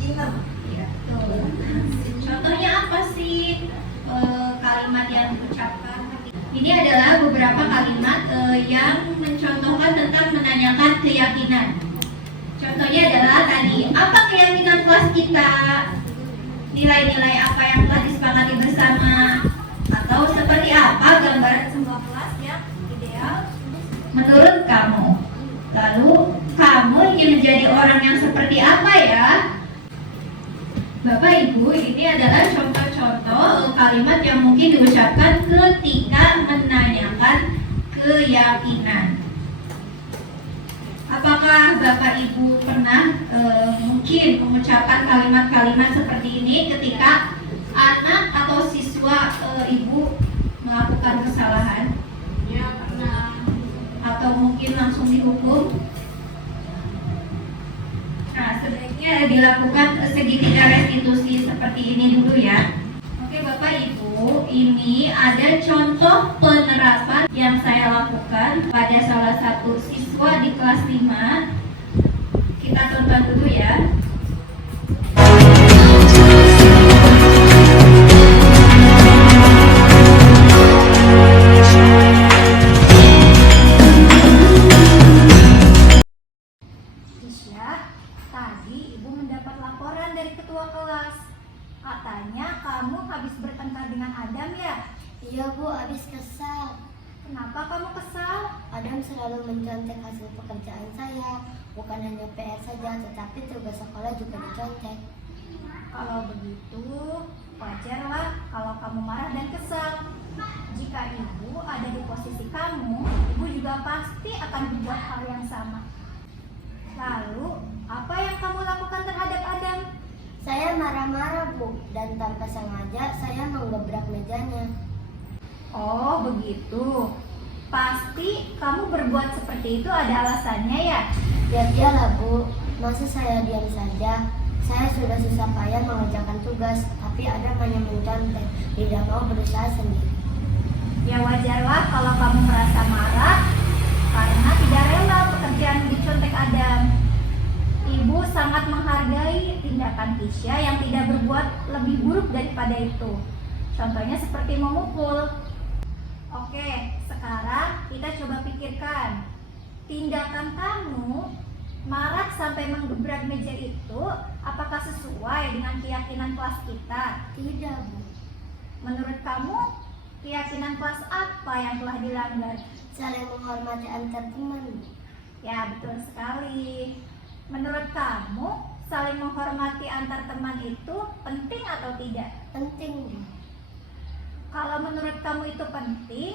Ingat. Ya, betul. Contohnya apa sih kalimat yang diucapkan? Ini adalah beberapa kalimat yang mencontohkan tentang menanyakan keyakinan. Contohnya adalah tadi, apa keyakinan kelas kita? Nilai-nilai apa yang telah disepakati bersama? Atau seperti apa gambaran sebuah kelas yang ideal menurut kamu? Lalu, kamu ingin menjadi orang yang seperti apa ya? Bapak Ibu, ini adalah contoh-contoh kalimat yang mungkin diucapkan ketika menanyakan keyakinan. Apakah Bapak Ibu pernah mungkin mengucapkan kalimat-kalimat seperti ini ketika anak atau siswa Ibu melakukan kesalahan? Iya pernah. Atau mungkin langsung dihukum? Nah, sebaiknya dilakukan segitiga restitusi seperti ini dulu ya. Oke Bapak Ibu, ini ada contoh penerapan yang saya lakukan pada salah satu siswa di kelas 5. Kita tonton dulu ya. Kisya, tadi ibu mendapat laporan dari ketua kelas. Katanya kamu habis bertengkar dengan Adam ya? Iya Bu, habis kesal. Kenapa kamu kesal? Adam selalu mencontek hasil pekerjaan saya. Bukan hanya PR saja, tetapi tugas sekolah juga dicontek. Kalau begitu, wajarlah kalau kamu marah dan kesal. Jika ibu ada di posisi kamu, ibu juga pasti akan berbuat hal yang sama. Lalu, apa yang kamu lakukan terhadap Adam? Saya marah-marah Bu, dan tanpa sengaja saya menggebrak mejanya. Oh, begitu. Pasti kamu berbuat seperti itu ada alasannya ya? Ya iyalah Bu, masa saya diam saja? Saya sudah susah payah mengerjakan tugas, tapi Adam hanya mencontek, tidak mau berusaha sendiri. Ya wajarlah kalau kamu merasa marah karena tidak rela pekerjaan dicontek Adam. Ibu sangat menghargai tindakan Kisya yang tidak berbuat lebih buruk daripada itu. Contohnya seperti memukul. Oke, sekarang kita coba pikirkan. Tindakan kamu marah sampai menggebrak meja itu apakah sesuai dengan keyakinan kelas kita? Tidak Bu, Menurut kamu, keyakinan kelas apa yang telah dilanggar? saling menghormati antar teman Bu. Ya, betul sekali. Menurut kamu, saling menghormati antar teman itu penting atau tidak? Penting Bu. Kalau menurut kamu itu penting,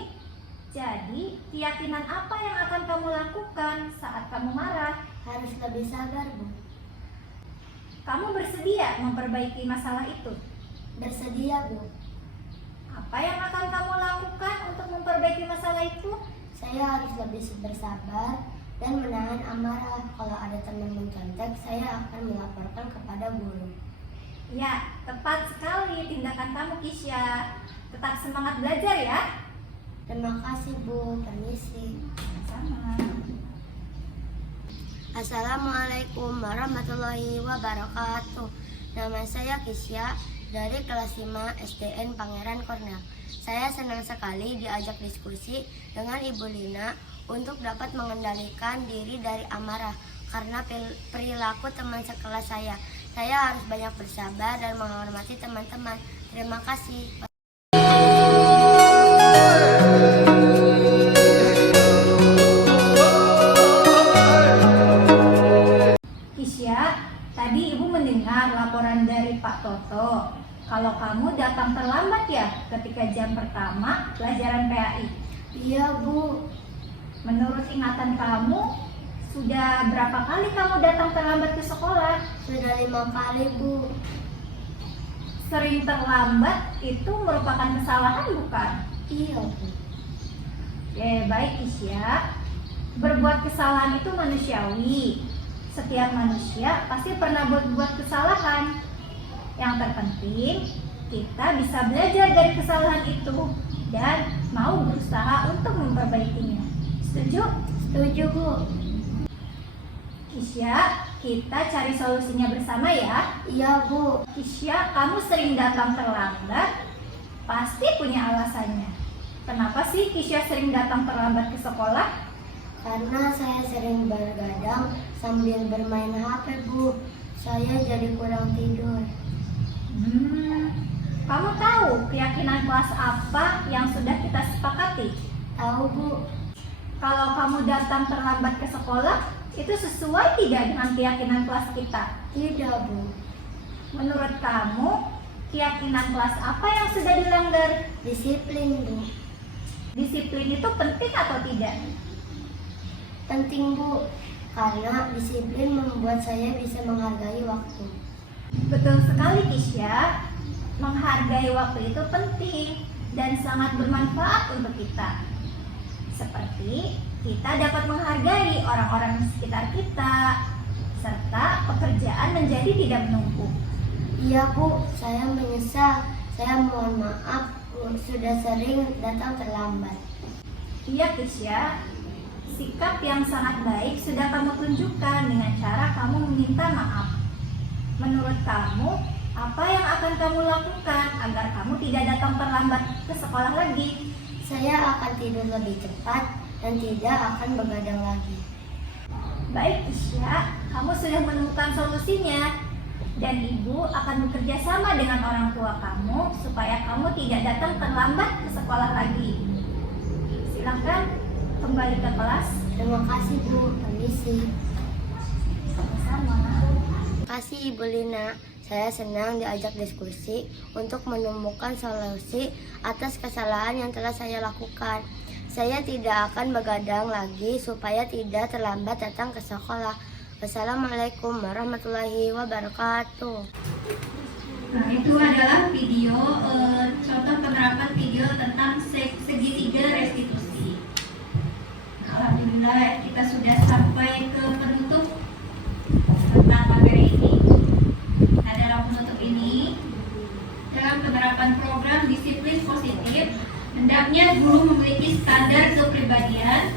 jadi keyakinan apa yang akan kamu lakukan saat kamu marah? Harus lebih sabar Bu. Kamu bersedia memperbaiki masalah itu? Bersedia Bu. Apa yang akan kamu lakukan untuk memperbaiki masalah itu? Saya harus lebih bersabar dan menahan amarah. Kalau ada teman mencontek, saya akan melaporkan kepada guru. Ya, tepat sekali tindakan kamu Kisya. Tetap semangat belajar ya. Terima kasih Bu, permisi. Sama. Assalamualaikum warahmatullahi wabarakatuh. Nama saya Kisya dari kelas 5 SDN Pangeran Cornel. Saya senang sekali diajak diskusi dengan Ibu Lina untuk dapat mengendalikan diri dari amarah karena perilaku teman sekelas saya. Saya harus banyak bersabar dan menghormati teman-teman. Terima kasih. Kisya, tadi ibu mendengar laporan dari Pak Toto. Kalau kamu datang terlambat ya ketika jam pertama pelajaran PAI. Iya Bu, Menurut ingatan kamu, sudah berapa kali kamu datang terlambat ke sekolah? sudah 5 kali Bu. Sering terlambat itu merupakan kesalahan bukan? Iya Bu. Baik Kisya. Berbuat kesalahan itu manusiawi. Setiap manusia pasti pernah berbuat kesalahan. Yang terpenting, kita bisa belajar dari kesalahan itu dan mau berusaha untuk memperbaikinya. Setuju? Setuju Bu. Kisya, kita cari solusinya bersama ya. Iya Bu. Kisya, kamu sering datang terlambat, pasti punya alasannya. Kenapa sih Kisya sering datang terlambat ke sekolah? Karena saya sering bergadang sambil bermain HP Bu. Saya jadi kurang tidur. Kamu tahu keyakinan kelas apa yang sudah kita sepakati? Tahu Bu. Kalau kamu datang terlambat ke sekolah, itu sesuai tidak dengan keyakinan kelas kita? Tidak Bu. Menurut kamu, keyakinan kelas apa yang sudah dilanggar? Disiplin Bu. Disiplin itu penting atau tidak? Penting Bu. Karena disiplin membuat saya bisa menghargai waktu. Betul sekali Kisya, menghargai waktu itu penting. dan sangat bermanfaat untuk kita. Seperti kita dapat menghargai orang-orang di sekitar kita, serta pekerjaan menjadi tidak menumpuk. Iya Bu, saya menyesal. Saya mohon maaf sudah sering datang terlambat. Iya Kisya, sikap yang sangat baik sudah kamu tunjukkan dengan cara kamu meminta maaf. Menurut kamu, apa yang akan kamu lakukan agar kamu tidak datang terlambat ke sekolah lagi? Saya akan tidur lebih cepat dan tidak akan begadang lagi. Baik Kisya, kamu sudah menemukan solusinya. Dan ibu akan bekerja sama dengan orang tua kamu supaya kamu tidak datang terlambat ke sekolah lagi. Silakan kembali ke kelas. Terima kasih Bu, permisi. Sama-sama. Terima kasih Ibu Lina. Saya senang diajak diskusi untuk menemukan solusi atas kesalahan yang telah saya lakukan. Saya tidak akan begadang lagi supaya tidak terlambat datang ke sekolah. Wassalamualaikum warahmatullahi wabarakatuh. Nah, itu adalah video contoh penerapan video tentang segitiga restitusi. Nah, alhamdulillah kita sudah sampai ke penutup tentang materi ini. Nah, dalam penutup ini, dalam penerapan program disiplin positif, hendaknya guru memiliki standar kepribadian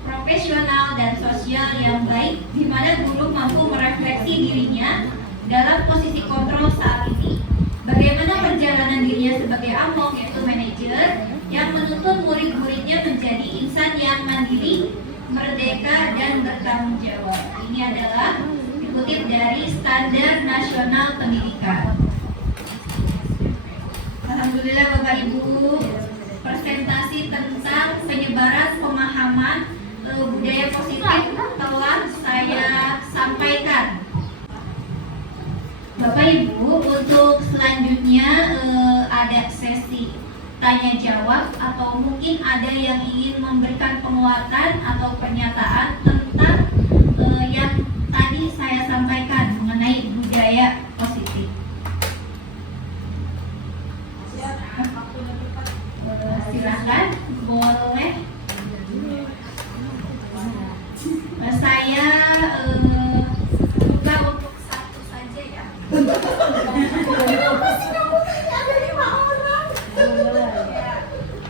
profesional dan sosial yang baik, di mana guru mampu merefleksi dirinya dalam posisi kontrol saat ini. Bagaimana perjalanan dirinya sebagai among, yaitu manajer, yang menuntun murid-muridnya menjadi insan yang mandiri, merdeka, dan bertanggung jawab. Ini adalah dikutip dari Standar Nasional Pendidikan. Alhamdulillah Bapak Ibu, presentasi tentang penyebaran pemahaman budaya positif telah saya sampaikan. Bapak Ibu, untuk selanjutnya ada sesi tanya jawab, atau mungkin ada yang ingin memberikan penguatan atau pernyataan tentang yang tadi saya sampaikan mengenai budaya positif. Silakan, boleh. Saya buka untuk satu saja ya.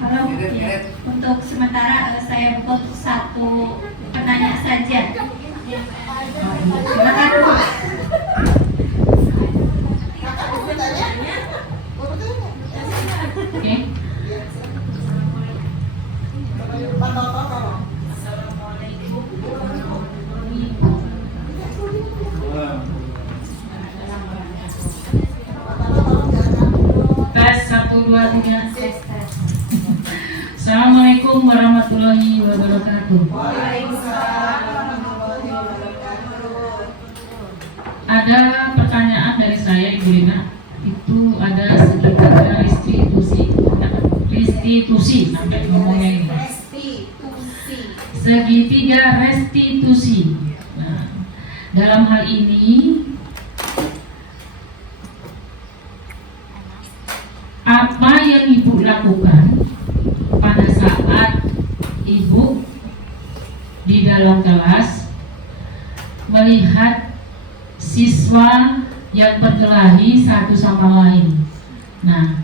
Kalau ya, untuk sementara saya buka untuk satu penanya saja. Silakan Bu. Oke. Tes 1, 2, 3. Assalamualaikum warahmatullahi wabarakatuh. Ada pertanyaan dari saya, Ibu Lina. Itu ada segitiga restitusi sampai ngomongnya ini. Segitiga restitusi. Nah, dalam hal ini apa yang Ibu lakukan pada saat Ibu di dalam kelas melihat siswa yang berkelahi satu sama lain? Nah,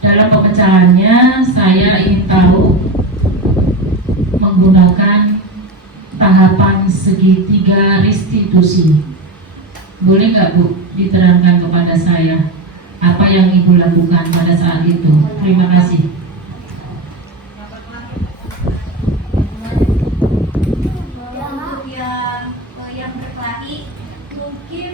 dalam pemecahannya saya ingin tahu menggunakan tahapan segitiga restitusi. Boleh nggak Bu diterangkan kepada saya apa yang Ibu lakukan pada saat itu? Terima kasih. Untuk yang berkelahi mungkin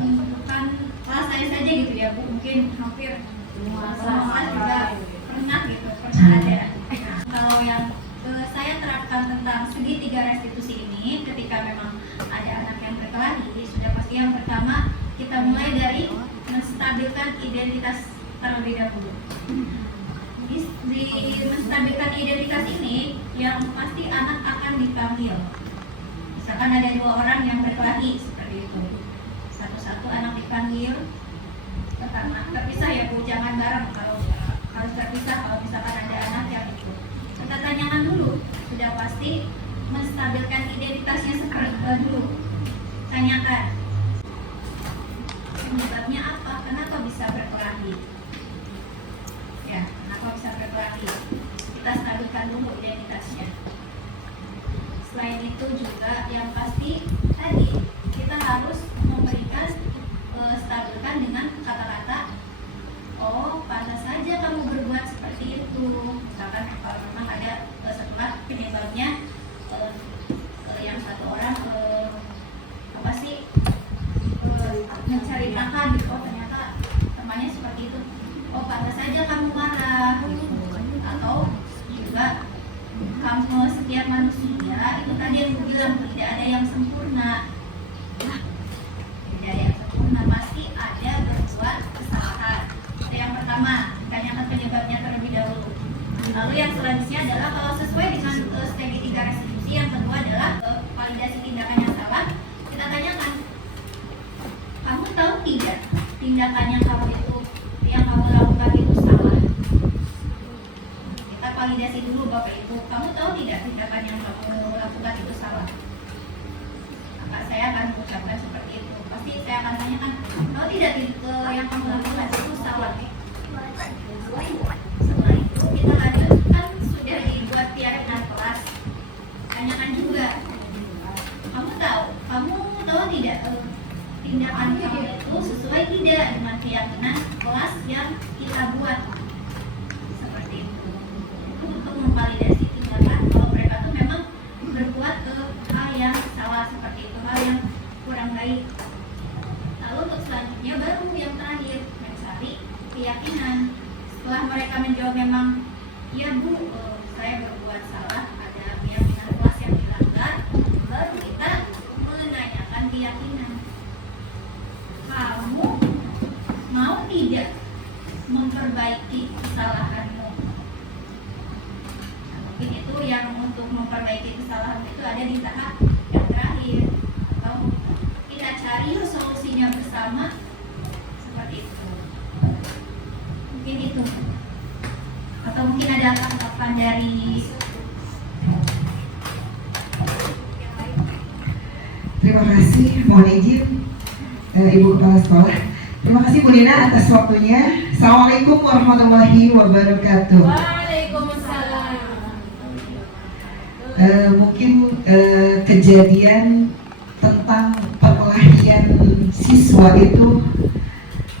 bukan kelas saya saja gitu ya Bu, mungkin hampir semua kelas juga pernah gitu, pernah ada. Kalau yang saya terapkan tentang segitiga restitusi ini, ketika memang ada anak yang berkelahi, sudah pasti yang pertama kita mulai dari menstabilkan identitas terlebih dahulu. Di menstabilkan identitas ini, yang pasti anak akan dipanggil. Misalkan ada 2 orang yang berkelahi seperti itu, satu-satu anak dipanggil. Pertama, terpisah ya Bu, jangan bareng. Kalau terpisah kalau misalkan ada anak yang ikut. Kita tanyakan dulu, sudah pasti menstabilkan identitasnya seperti dulu. Tanyakan penyebabnya apa, kenapa bisa berkelahi, ya kenapa bisa berkelahi, kita stabilkan dulu identitasnya. Selain itu juga yang pasti tadi kita harus memberikan stabilkan dengan kata-kata, oh pantas saja kamu berbuat seperti itu. Misalkan kalau memang ada setelah penyebabnya yang satu orang apa sih menceritakan gitu, oh ternyata temannya seperti itu, oh pantas saja kamu marah gitu. Atau juga kamu, setiap manusia itu tadi yang aku bilang, tidak ada yang sempurna, tidak ada yang sempurna, pasti ada berbuat kesalahan. Itu yang pertama, tanyakan penyebabnya terlebih dahulu. Lalu yang selanjutnya adalah kalau sesuai dengan strategi 3 restitusi, yang kedua adalah validasi tindakan yang salah. Kita tanyakan, kamu tahu tidak tindakan yang kamu lakukan itu salah? Kita validasi dulu Bapak Ibu, kamu tahu tidak tindakan yang kamu lakukan itu salah? Maka saya akan mengucapkan seperti itu. Pasti saya akan tanyakan, tahu tidak yang kamu lakukan itu salah? Setelah itu kita lanjutkan, sudah dibuat keyakinan kelas. Tanyakan juga, kamu tahu tidak tindakan kamu itu sesuai tidak dengan keyakinan kelas yang kita buat? Seperti itu. Itu untuk memvalidasi tindakan kalau mereka tuh memang berbuat hal yang salah, seperti itu, hal yang kurang baik. Lalu untuk selanjutnya baru yang terakhir, mencari keyakinan. Setelah mereka menjawab memang, iya Bu, saya berbuat salah, ada keyakinan kelas yang dilanggar, baru kita menanyakan keyakinan. Kamu mau tidak memperbaiki kesalahanmu? Nah, mungkin itu yang untuk memperbaiki kesalahan itu ada di tahap yang terakhir, atau kita cari solusinya bersama, seperti itu. Mungkin itu, atau mungkin ada tanggapan dari Terima kasih, mohon izin Ibu Kepala Sekolah. Terima kasih Bu Nina atas waktunya. Assalamualaikum warahmatullahi wabarakatuh. Waalaikumsalam. Mungkin kejadian tentang perkelahian siswa itu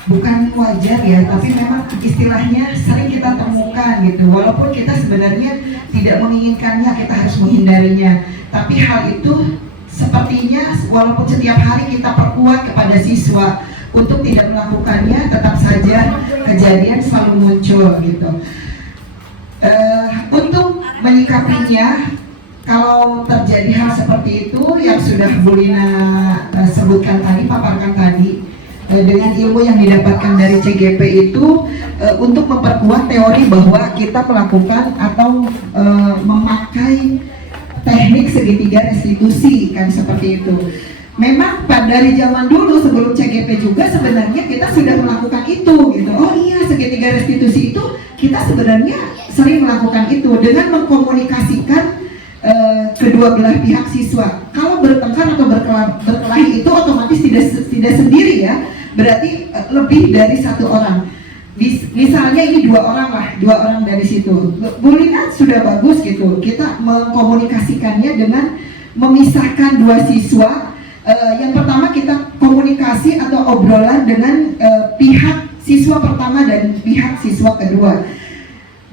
bukan wajar ya, tapi memang istilahnya sering kita temukan gitu. Walaupun kita sebenarnya tidak menginginkannya, kita harus menghindarinya. Tapi hal itu sepertinya walaupun setiap hari kita perkuat kepada siswa untuk tidak melakukannya, tetap saja kejadian selalu muncul gitu. Untuk menyikapinya, kalau terjadi hal seperti itu yang sudah Bu Lina sebutkan tadi, paparkan tadi, dengan ilmu yang didapatkan dari CGP itu, untuk memperkuat teori bahwa kita melakukan atau memakai teknik segitiga restitusi, kan seperti itu. Memang dari zaman dulu sebelum CGP juga sebenarnya kita sudah melakukan itu gitu. Oh iya, segitiga restitusi itu kita sebenarnya sering melakukan itu dengan mengkomunikasikan kedua belah pihak siswa. Kalau bertengkar atau berkelahi itu otomatis tidak sendiri ya, berarti lebih dari satu orang. Misalnya ini dua orang dari situ. Bu Lina sudah bagus gitu, kita mengkomunikasikannya dengan memisahkan dua siswa. Yang pertama kita komunikasi atau obrolan dengan pihak siswa pertama dan pihak siswa kedua.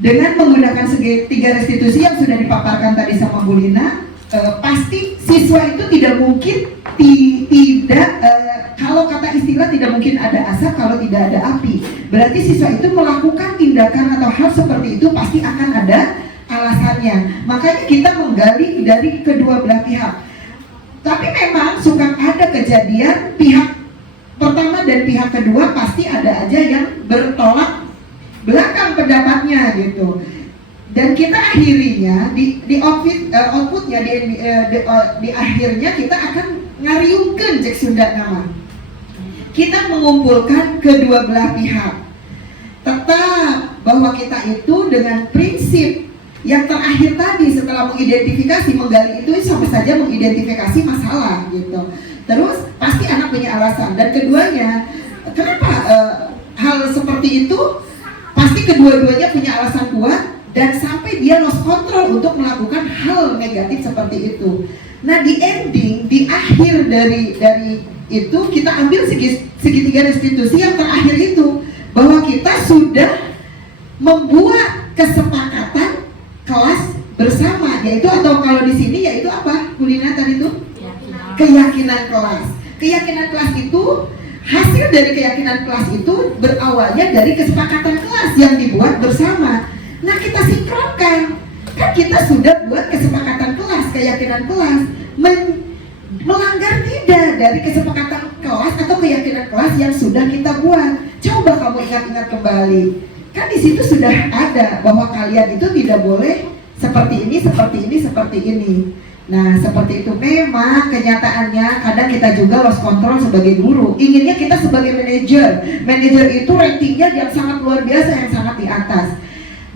Dengan menggunakan segitiga restitusi yang sudah dipaparkan tadi sama Bu Lina, pasti siswa itu tidak mungkin kalau kata istilah tidak mungkin ada asap kalau tidak ada api. Berarti siswa itu melakukan tindakan atau hal seperti itu pasti akan ada alasannya. Makanya kita menggali dari kedua belah pihak. Tapi memang suka ada kejadian pihak pertama dan pihak kedua pasti ada aja yang bertolak belakang pendapatnya gitu. Dan kita akhirnya di outputnya di akhirnya kita akan ngariungkeun cek Sunda nama. Kita mengumpulkan kedua belah pihak. tetap bahwa kita itu dengan prinsip yang terakhir tadi setelah mengidentifikasi, menggali itu sampai saja mengidentifikasi masalah gitu. Terus pasti anak punya alasan, dan keduanya kenapa hal seperti itu pasti kedua-duanya punya alasan kuat dan sampai dia lost control untuk melakukan hal negatif seperti itu. Nah di ending, di akhir dari itu kita ambil segitiga restitusi yang terakhir itu, bahwa kita sudah membuat kesepakatan kelas bersama, yaitu atau kalau di sini yaitu apa? Kulina tadi itu keyakinan kelas. Keyakinan kelas itu, hasil dari keyakinan kelas itu berawalnya dari kesepakatan kelas yang dibuat bersama. Nah kita sinkronkan, kan kita sudah buat kesepakatan kelas, keyakinan kelas, melanggar tidak dari kesepakatan kelas atau keyakinan kelas yang sudah kita buat. Coba kamu ingat-ingat kembali, kan di situ sudah ada bahwa kalian itu tidak boleh seperti ini, seperti ini, seperti ini. Nah seperti itu. Memang kenyataannya kadang kita juga lost control sebagai guru. Inginnya kita sebagai manajer. Manajer itu ratingnya yang sangat luar biasa, yang sangat di atas.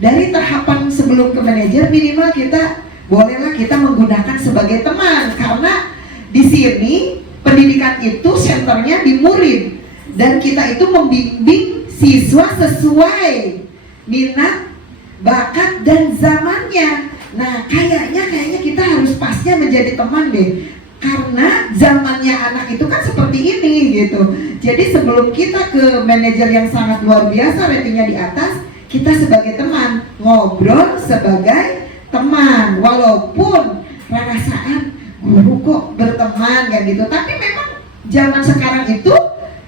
Dari tahapan sebelum ke manajer, minimal kita bolehlah kita menggunakan sebagai teman, karena di sini pendidikan itu senternya di murid, dan kita itu membimbing siswa sesuai minat, bakat, dan zamannya. Nah kayaknya kita harus pasnya menjadi teman deh, karena zamannya anak itu kan seperti ini gitu. Jadi sebelum kita ke manajer yang sangat luar biasa, ratingnya di atas, kita sebagai teman, ngobrol sebagai teman, walaupun perasaan guru kok berteman kan gitu. Tapi memang zaman sekarang itu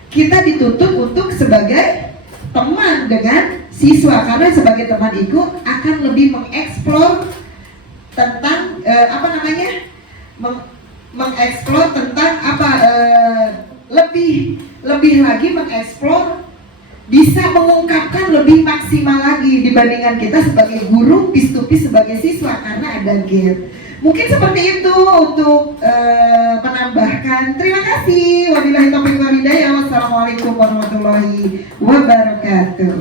kita dituntut untuk sebagai teman dengan siswa, karena sebagai teman itu akan lebih mengeksplor tentang mengeksplor tentang lebih lagi mengeksplor, bisa mengungkapkan lebih maksimal lagi dibandingkan kita sebagai guru piece to piece sebagai siswa, karena ada gap. Mungkin seperti itu untuk menambahkan. Terima kasih. Wabillahi taufiq wal hidayah. Wassalamualaikum warahmatullahi wabarakatuh.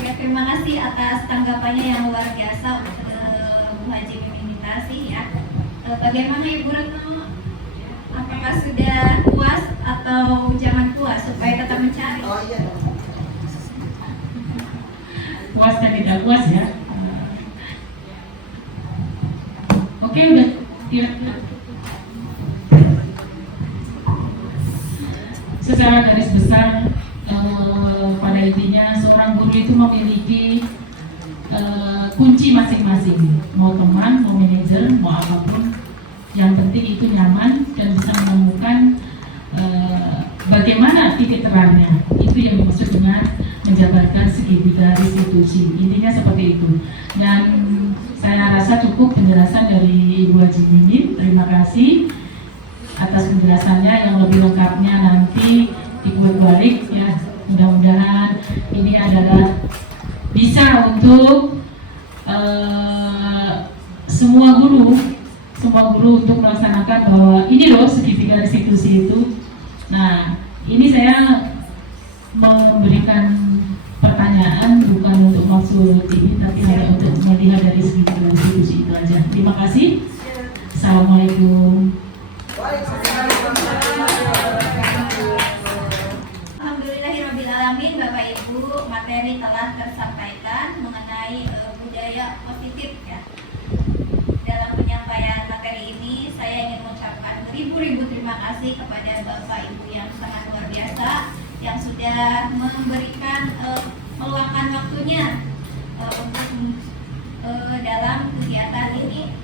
Ya, terima kasih atas tanggapannya yang luar biasa, Bu Haji Mimitasi ya. Bagaimana Ibu Retno? Apakah sudah puas atau jangan puas supaya tetap mencari? Oh iya. Puas dan tidak puas ya. Oke, udah kira-kira. Secara garis besar, pada intinya seorang guru itu memiliki kunci masing-masing. Mau teman, mau manajer, mau apapun, yang penting itu nyaman dan bisa menemukan bagaimana titik terangnya. Itu yang dimaksud dengan menjabarkan segitiga restitusi. Intinya seperti itu. Dan saya rasa cukup penjelasan dari Ibu Haji Mimin. Terima kasih atas penjelasannya. Yang lebih lengkapnya nanti dibuat balik ya. Mudah-mudahan ini adalah bisa untuk semua guru untuk melaksanakan bahwa ini loh segitiga restitusi itu. Nah, ini saya memberikan pertanyaan bukan untuk maksud ini, tapi hanya untuk melihat dari segitiga restitusi itu aja. Terima kasih. Assalamualaikum. Alhamdulillahirrahmanirrahim. Bapak Ibu, materi telah tersampaikan mengenai budaya positif ya. Dalam penyampaian materi ini, saya ingin mengucapkan ribu-ribu terima kasih kepada Bapak Ibu yang sangat luar biasa yang sudah memberikan meluangkan waktunya untuk dalam kegiatan ini.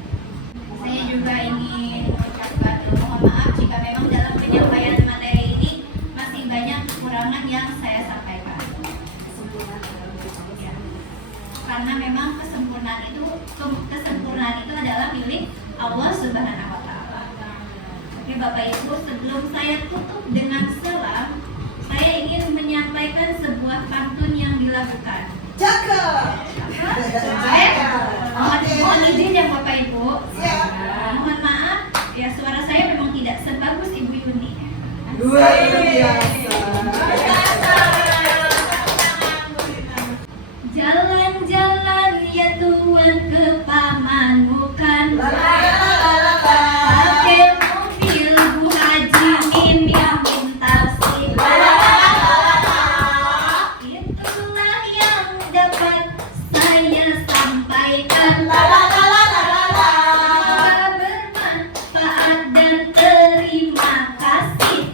Saya juga ingin mengucapkan mohon maaf jika memang dalam penyampaian materi ini masih banyak kekurangan yang saya sampaikan. Ya. Karena memang kesempurnaan itu adalah milik Allah Subhanahu wa Ta'ala. Oke Bapak Ibu, sebelum saya tutup dengan selam, saya ingin menyampaikan sebuah pantun yang dilakukan. Mohon izin ya Bapak Ibu. Mohon maaf, ya suara saya memang tidak sebagus Ibu Yuni. Luar biasa. Jalan-jalan ya Tuhan ke Pamanukan, pakai mobil Bu Haji mimin taksi. Itulah yang dapat saya sampaikan. Semoga bermanfaat dan terima kasih.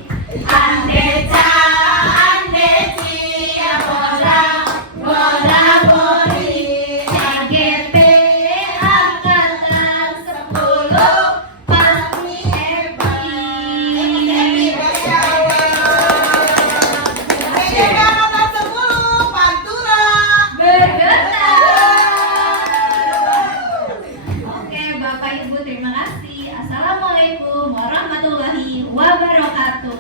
Andeca, andeci, bora bori, CGP angkatan 10 pasti happy. Oke, Bapak Ibu terima kasih. Assalamualaikum warahmatullahi wabarakatuh.